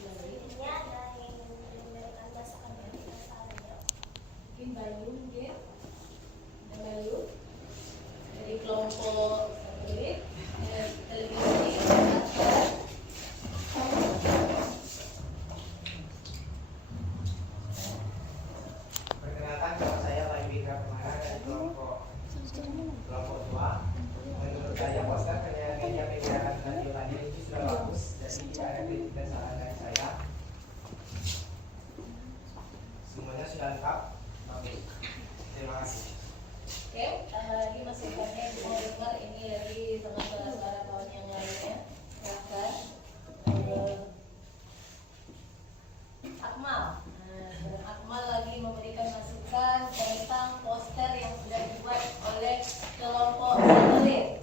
Ini ada yang memberikan masukan dari sarannya. Mungkin Bayu mungkin. Dan Bayu dari kelompok satelit, televisi, silahkan. Perkenalkan, nama saya Bayu Indra Permana dari kelompok 2. Menurut saya poster media radio tadi itu sudah bagus, jadi tidak ada kritik dan saran dari saya. Semuanya sudah lengkap. Oke, terima kasih. Oke, lagi masukannya yang mau dengar ini dari teman-teman suara kawan yang lainnya. Silahkan. Akmal. Akmal lagi memberikan masukan tentang poster yang sudah dibuat oleh kelompok satelit.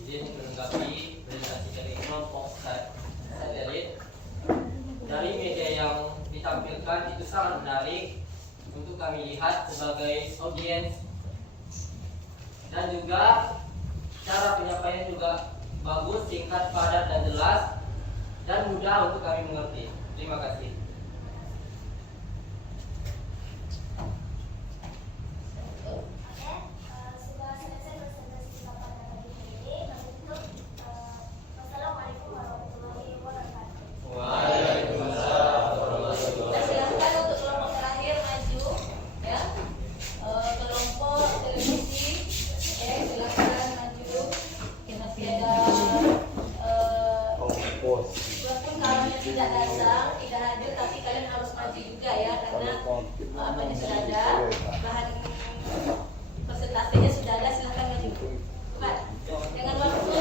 Izin menanggapi presentasi dari kelompok satelit. Dari media yang ditampilkan itu sangat menarik untuk kami lihat sebagai audiens, dan juga cara penyampaian juga bagus, singkat, padat, dan jelas, dan mudah untuk kami mengerti. Terima kasih. Oke, sudah selesai presentasi kita pada hari ini. Kami tutup. Wassalamualaikum warahmatullahi wabarakatuh. Nah, silahkan untuk kelompok terakhir maju, ya. Kelompok televisi, oke, silahkan maju. Oke, masih ada. Walaupun kawannya tidak datang, tidak hadir, tapi kalian harus maju juga ya, karena apanya sudah ada, bahan presentasinya sudah ada, silahkan maju. Cepat, jangan waktu.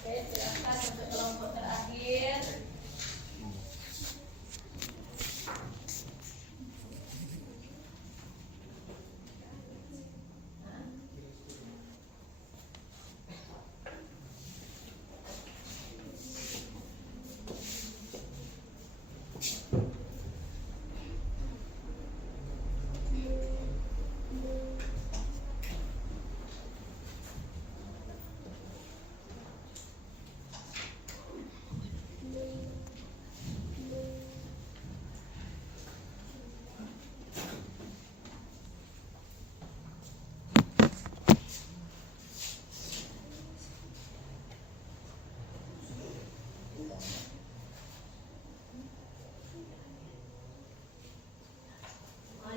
Oke, silahkan untuk kelompok terakhir.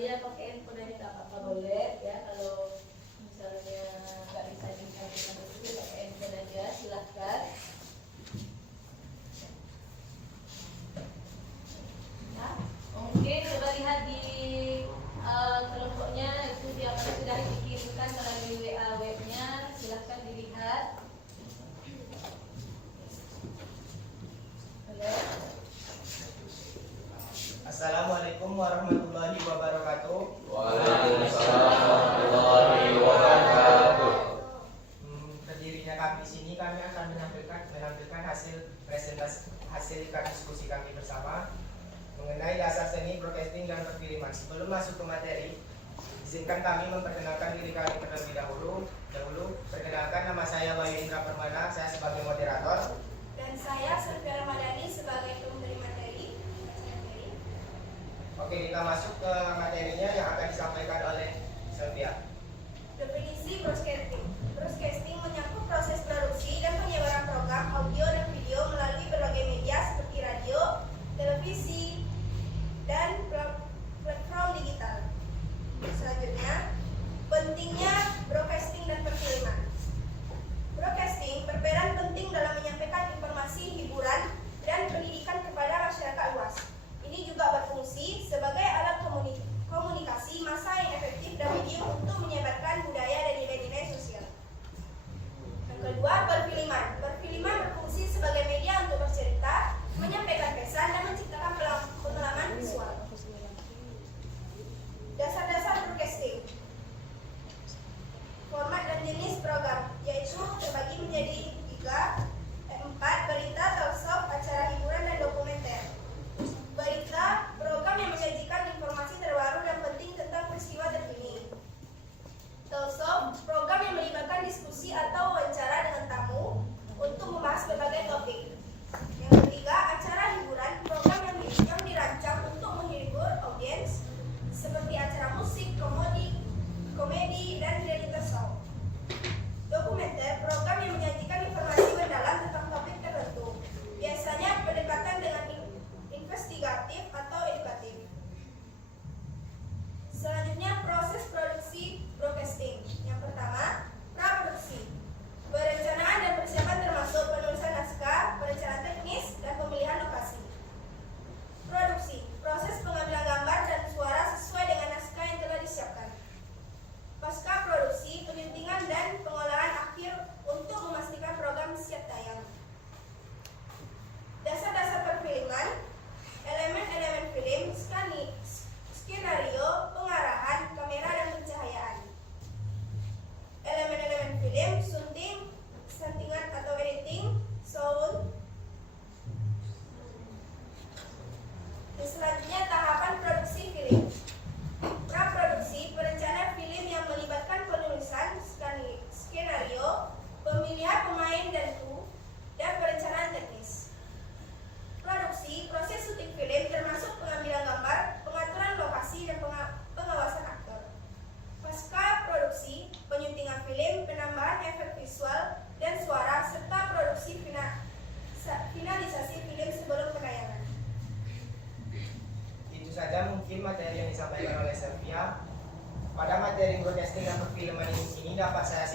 Ya pakai handphone aja nggak apa-apa, boleh ya. Kalau misalnya nggak bisa dipakai itu pakai handphone aja, silahkan. Ya, mungkin coba lihat di kelompoknya itu dia sudah dikirimkan melalui WA webnya, silahkan dilihat. Boleh. Assalamualaikum warahmatullahi wabarakatuh. Waalaikumsalam warahmatullahi wabarakatuh. Berdirinya kami di sini, kami akan menampilkan hasil diskusi kami bersama mengenai dasar seni broadcasting dan perfilman. Sebelum masuk ke materi, izinkan kami memperkenalkan diri kami terlebih dahulu. Perkenalkan, nama saya Bayu Indra Permana, saya sebagai moderator. Dan saya Sylvia Ramadhani sebagai pemberi materi. Oke, kita masuk ke materinya yang akan disampaikan oleh Sylvia. Definisi broadcasting. Broadcasting menyangkut proses produksi dan penyebaran program audio dan video melalui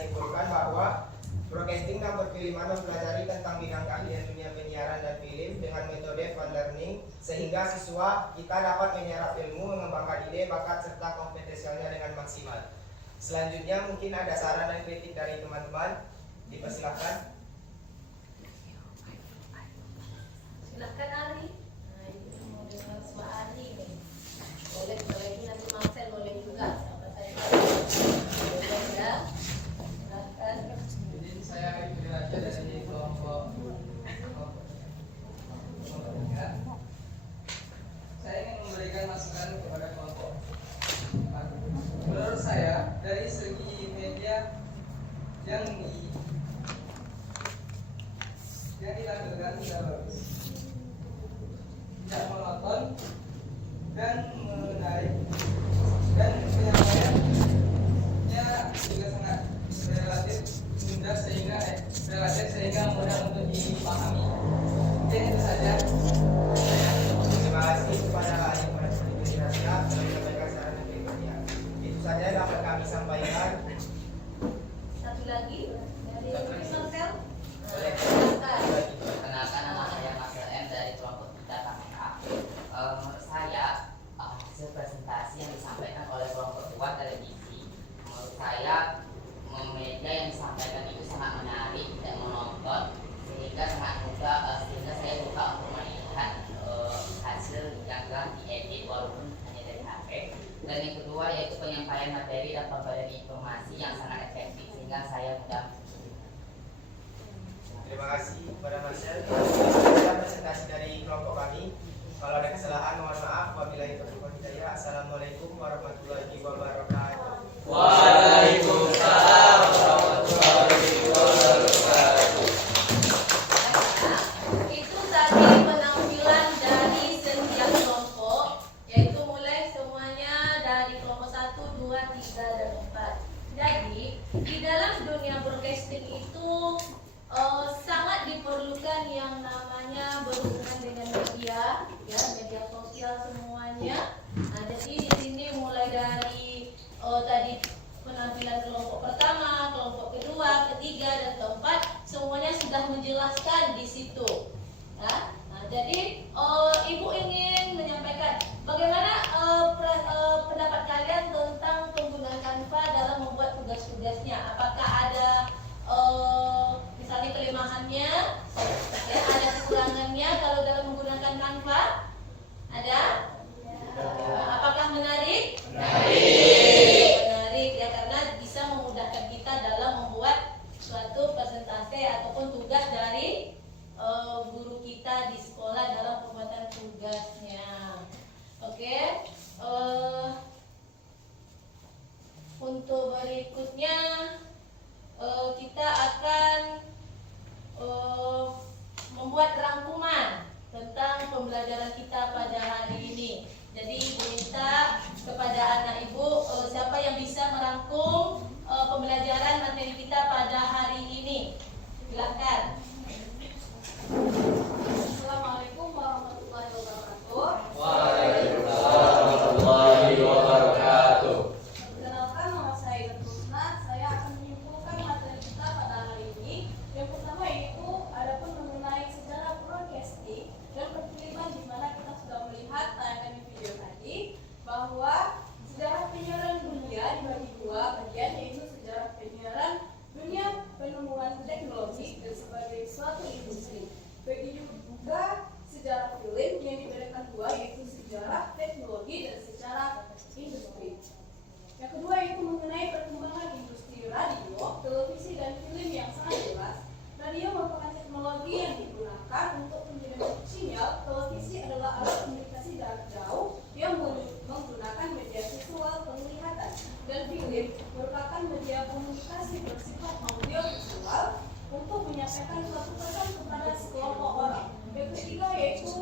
menyimpulkan bahwa broadcasting dan perfilman mempelajari tentang bidang keahlian dunia penyiaran dan film dengan metode fun learning, sehingga siswa kita dapat menyerap ilmu, mengembangkan ide, bakat, serta kompetensinya dengan maksimal. Selanjutnya mungkin ada saran dan kritik dari teman-teman, dipersilahkan. Silahkan Ari. Nah, itu mau dengar suara Ari nih. Boleh nanti Marcel boleh juga. Siapa saya? Boleh ya. Silahkan. Jadi saya Ari Raja dari kelompok tiga. Saya ingin memberikan masukan kepada kelompok 4. Menurut saya dari segi media yang dilakukan tidak bagus, tidak monoton dan menarik, dan penyampaiannya juga sangat relatif sehingga mudah untuk dipahami. Mungkin itu saja. Terima kasih kepada yang menonton telah menyampaikan saran dan kritiknya. Itu saja dapat kami sampaikan. Satu lagi dari Marcel. Boleh. Silahkan. Perkenalkan, nama saya Marcel M dari kelompok 3 KPK. Menurut saya hasil presentasi yang disampaikan oleh kelompok 2 televisi, menurut saya media yang disampaikan itu sangat menarik dan monoton, sehingga sangat mudah, sehingga saya suka untuk melihat hasil yang telah diedit walaupun hanya dari HP. Dan yang kedua yaitu penyampaian materi dan pemberian informasi yang sangat efektif, sehingga saya mudah. Terima kasih kepada Marcel. Sekian presentasi dari kelompok kami. Kalau ada kesalahan mohon maaf. Wabillahi taufiq wal hidayah. Assalamualaikum warahmatullahi wabarakatuh. Waalaikumsalam warahmatullahi wabarakatuh. Itu tadi penampilan dari setiap kelompok, yaitu mulai semuanya dari kelompok 1, 2, 3, dan 4. Jadi di dalam dunia broadcasting itu sangat diperlukan yang namanya berhubungan dengan media, ya, media sosial semuanya. Nah, jadi di sini mulai dari tadi penampilan kelompok pertama, kelompok kedua, ketiga, dan keempat, semuanya sudah menjelaskan di situ. Ya. Nah, jadi Ibu ingin menyampaikan bagaimana pendapat kalian tentang penggunaan Canva dalam membuat tugas-tugasnya. Apakah ada misalnya kelemahannya, ya, ada kekurangannya kalau dalam menggunakan Canva? Ada? Apakah menarik? Menarik ya, karena bisa memudahkan kita dalam membuat suatu presentasi ataupun tugas dari guru kita di sekolah dalam pembuatan tugasnya. Oke. Untuk berikutnya kita akan membuat rangkuman tentang pembelajaran kita pada hari ini. Jadi minta kepada anak ibu siapa yang bisa merangkum pembelajaran materi kita pada hari ini. Silakan. Assalamualaikum warahmatullahi wabarakatuh. Waalaikumsalam warahmatullahi wabarakatuh. Perkenalkan, nama saya Rusna. Saya akan menyimpulkan materi kita pada hari ini. Yang pertama yaitu adapun mengenai sejarah broadcasting dan perfilman, di mana kita sudah melihat tayangan di video tadi bahwa sejarah penyiaran dunia dibagi dua bagian, yaitu sejarah penyiaran dunia penemuan teknologi dan sebagai suatu industri. Begitu juga sejarah film yang dibedakan dua, yaitu sejarah teknologi dan sejarah industri. Yang kedua yaitu mengenai perkembangan industri radio, televisi, dan film yang sangat jelas. Radio merupakan teknologi yang digunakan untuk pengiriman sinyal. Televisi adalah alat komunikasi jarak jauh yang menggunakan media visual penglihatan, dan film merupakan media komunikasi bersifat audio visual untuk menyampaikan suatu pesan kepada sekelompok orang. Yang ketiga yaitu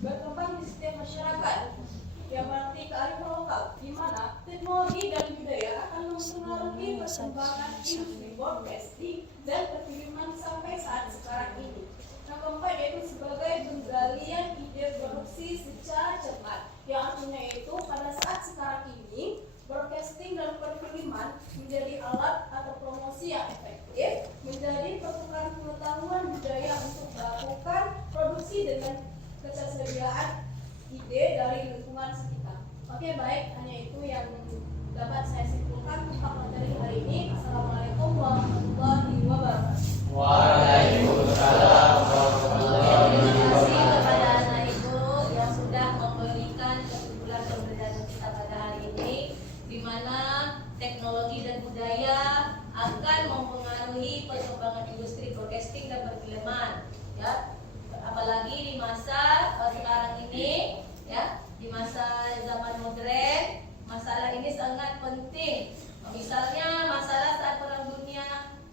berkembang di setiap masyarakat, yang berarti kearifan lokal, di mana teknologi dan budaya akan mempengaruhi perkembangan industri broadcasting dan perfilman sampai saat sekarang ini. Yang keempat yaitu sebagai penggalian ide produksi secara cepat, yang artinya yaitu pada saat sekarang ini broadcasting dan perfilman menjadi alat atau promosi yang efektif, menjadi pertukaran pengetahuan budaya untuk melakukan produksi dengan ketersediaan ide dari lingkungan sekitar. Oke, baik, hanya itu yang dapat saya simpulkan tentang materi hari ini. Assalamualaikum warahmatullahi wabarakatuh. Waalaikumsalam warahmatullahi Terima kasih kepada anak ibu yang sudah memberikan kesimpulan pembelajaran kita pada hari ini, di mana teknologi dan budaya akan mempengaruhi perkembangan industri broadcasting dan perfilman, ya. Apalagi di masa sekarang ini, ya, di masa zaman modern, masalah ini sangat penting. Misalnya masalah saat Perang Dunia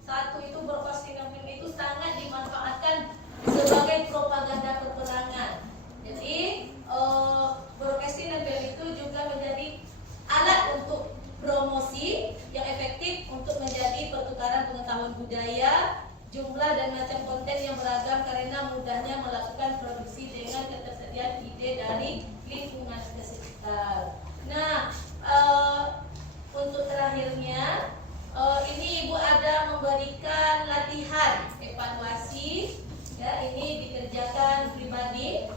I itu broadcasting dan film itu sangat dimanfaatkan sebagai propaganda peperangan. Jadi broadcasting dan film itu juga menjadi alat untuk promosi yang efektif untuk menjadi pertukaran pengetahuan budaya, jumlah dan macam konten yang beragam karena mudahnya melakukan produksi dengan ketersediaan ide dari lingkungan sekitar. Nah, untuk terakhirnya, ini Ibu ada memberikan latihan evaluasi, ya, ini dikerjakan pribadi.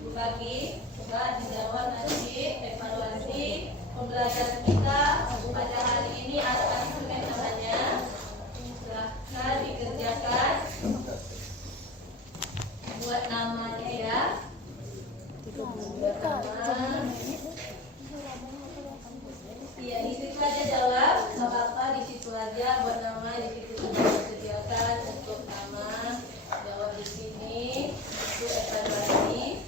Ibu bagi, coba dijawab nanti evaluasi pembelajaran kita pada hari ini atas namanya. Silahkan dikerjakan, buat namanya ya. Buat nama. Iya, di situ aja jawab, nggak apa-apa, di situ aja buat nama, di situ sudah disediakan untuk nama, jawab di sini, itu evaluasi.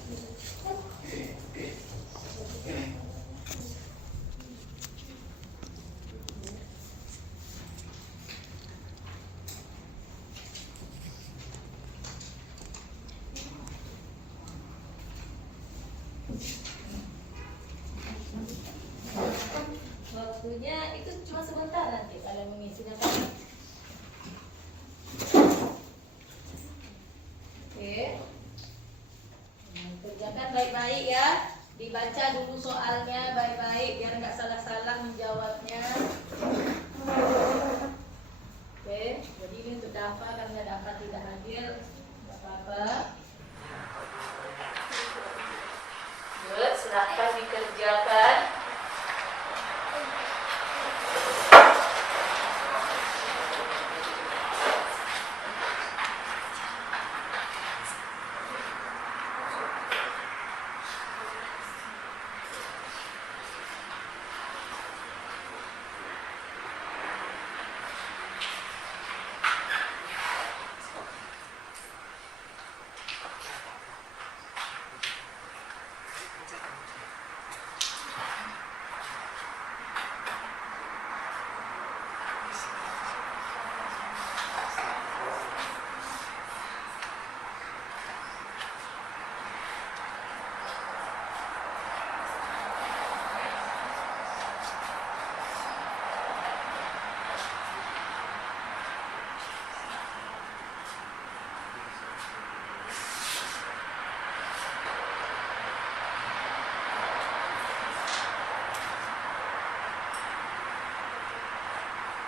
Waktunya itu cuma sebentar nanti kalau mengisinya kan. Oke. Kerjakan baik-baik ya. Dibaca dulu soalnya baik-baik biar nggak salah-salah menjawabnya. Oke. Jadi ini untuk Dafa karena Dafa tidak hadir, nggak apa-apa. Good, silahkan dikerjakan.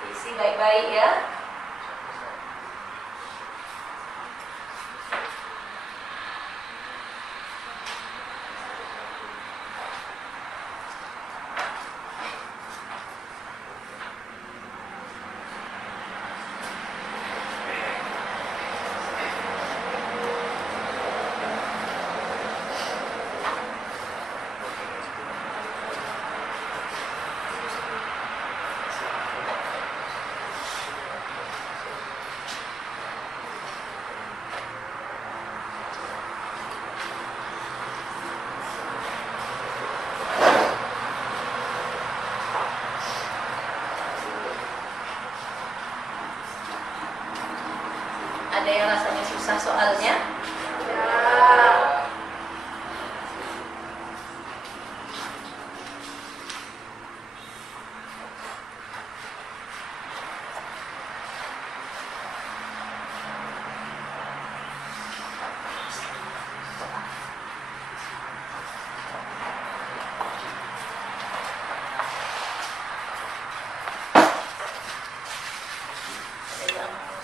Isi baik-baik ya. Ada yang rasanya susah soalnya?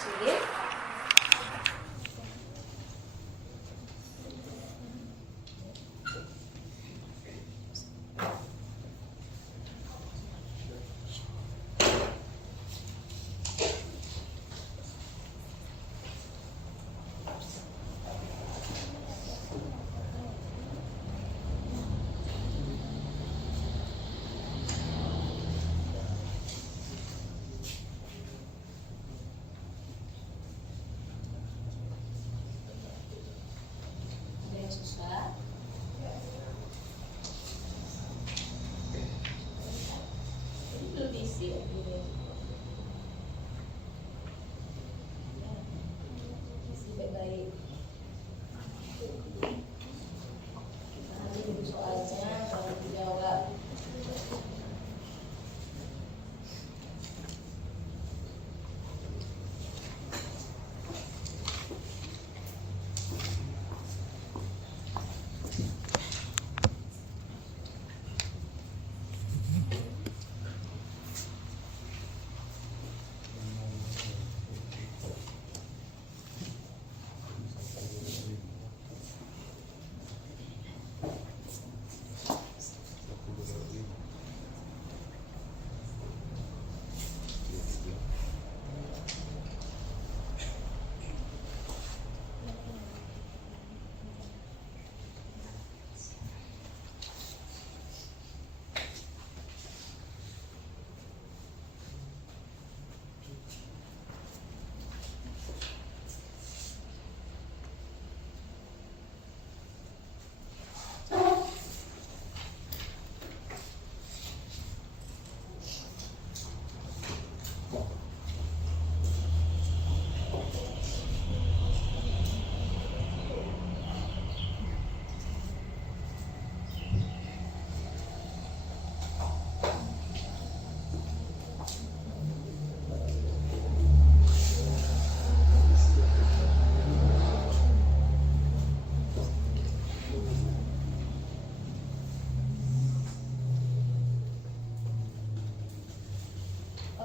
Sip. Ada yang susah? Ini belum isi. Isi baik-baik. Kita ambil dulu soalnya, kalau dijawab.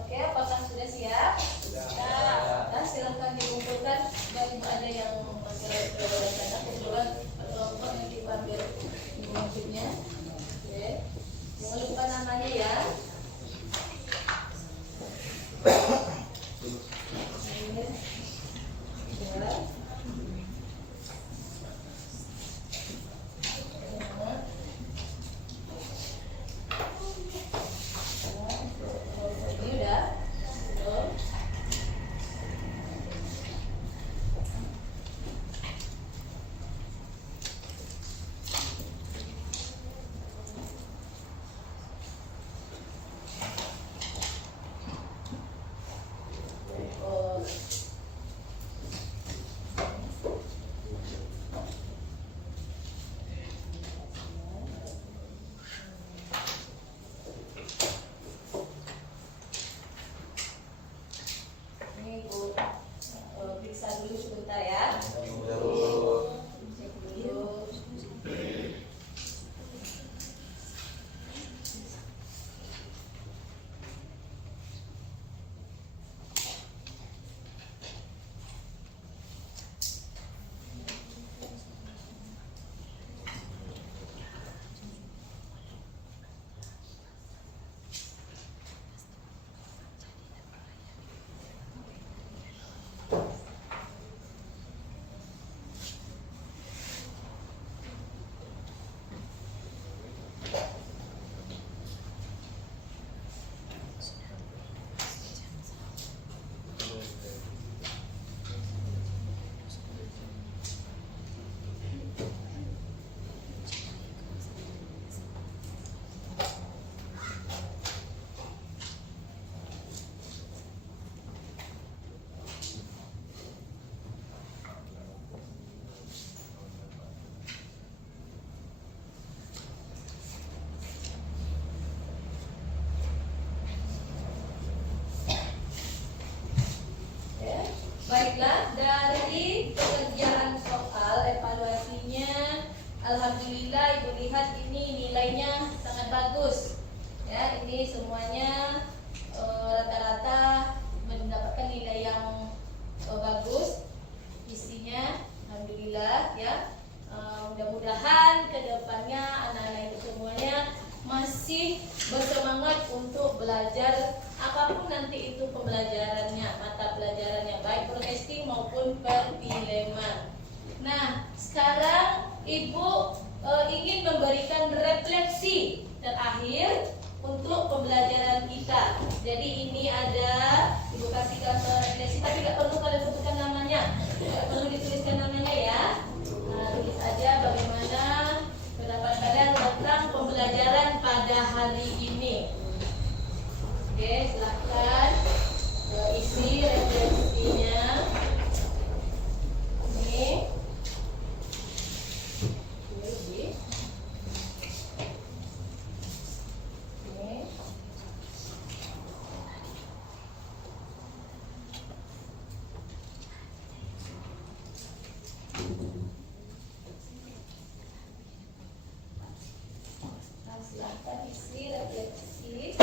Oke, apakah sudah siap? Sudah. Nah, silakan dikumpulkan. Dan ada yang masih ada di sana, kebetulan kelompok yang diambil maksudnya. Oke, jangan lupa namanya ya. Ya. Ini udah. Belum. Oh. Ini Bu periksa dulu sebentar ya. Cek dulu. Baiklah, dari pekerjaan soal evaluasinya, alhamdulillah Ibu lihat ini nilainya sangat bagus. Ya, ini semuanya rata-rata mendapatkan nilai yang broadcasting maupun perfilman. Nah, sekarang Ibu ingin memberikan refleksi terakhir untuk pembelajaran kita. Jadi ini ada Ibu kasihkan refleksi, tapi nggak perlu kalian sebutkan namanya, nggak perlu dituliskan namanya ya. Nah, tulis aja bagaimana pendapat kalian tentang pembelajaran pada hari ini. Oke, silahkan isi refleksinya. Ini. Silahkan isi refleksi.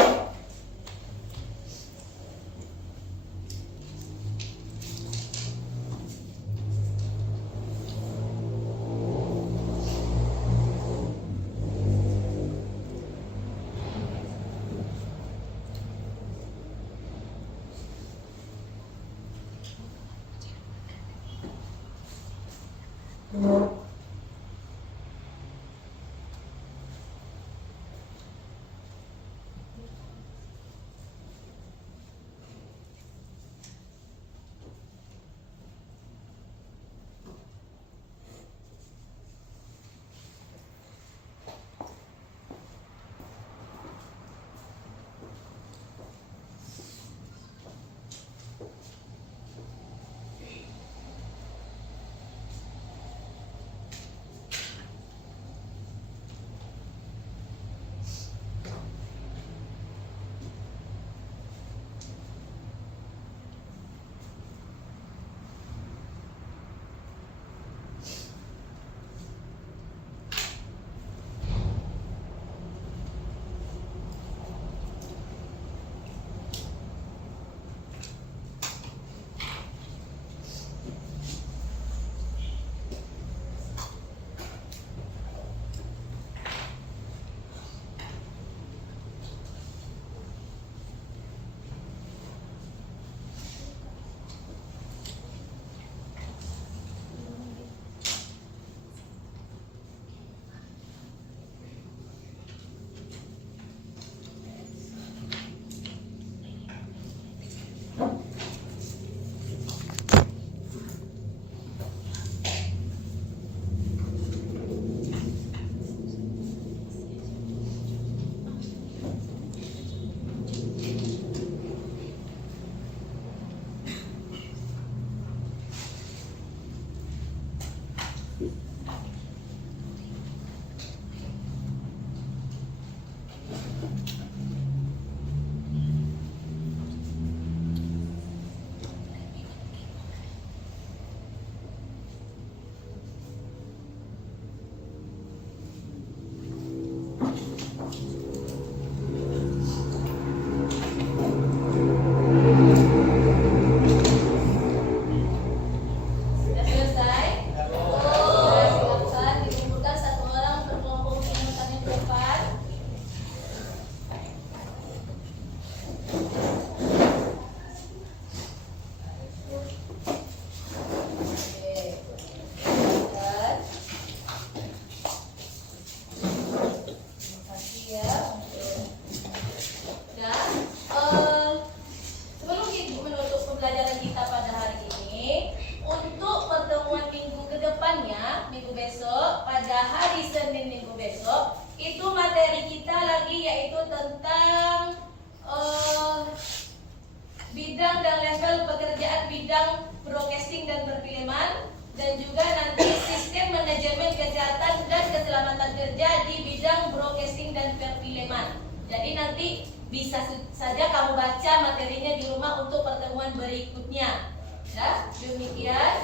bidang dan level pekerjaan bidang broadcasting dan perfilman, dan juga nanti sistem manajemen kesehatan dan keselamatan kerja di bidang broadcasting dan perfilman. Jadi nanti bisa saja kamu baca materinya di rumah untuk pertemuan berikutnya. Ya, demikian.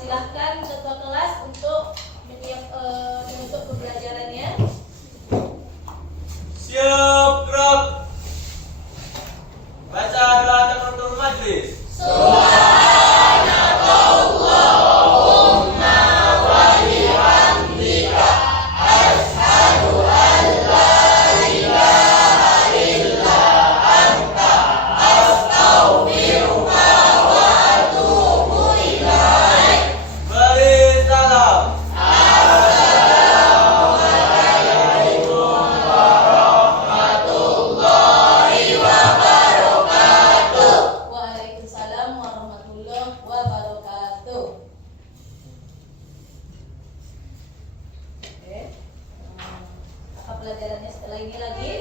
Silahkan ketua kelas untuk menutup pembelajarannya. Siap, gerak. Baca doa tafakur majlis. pelajarannya setelah ini lagi.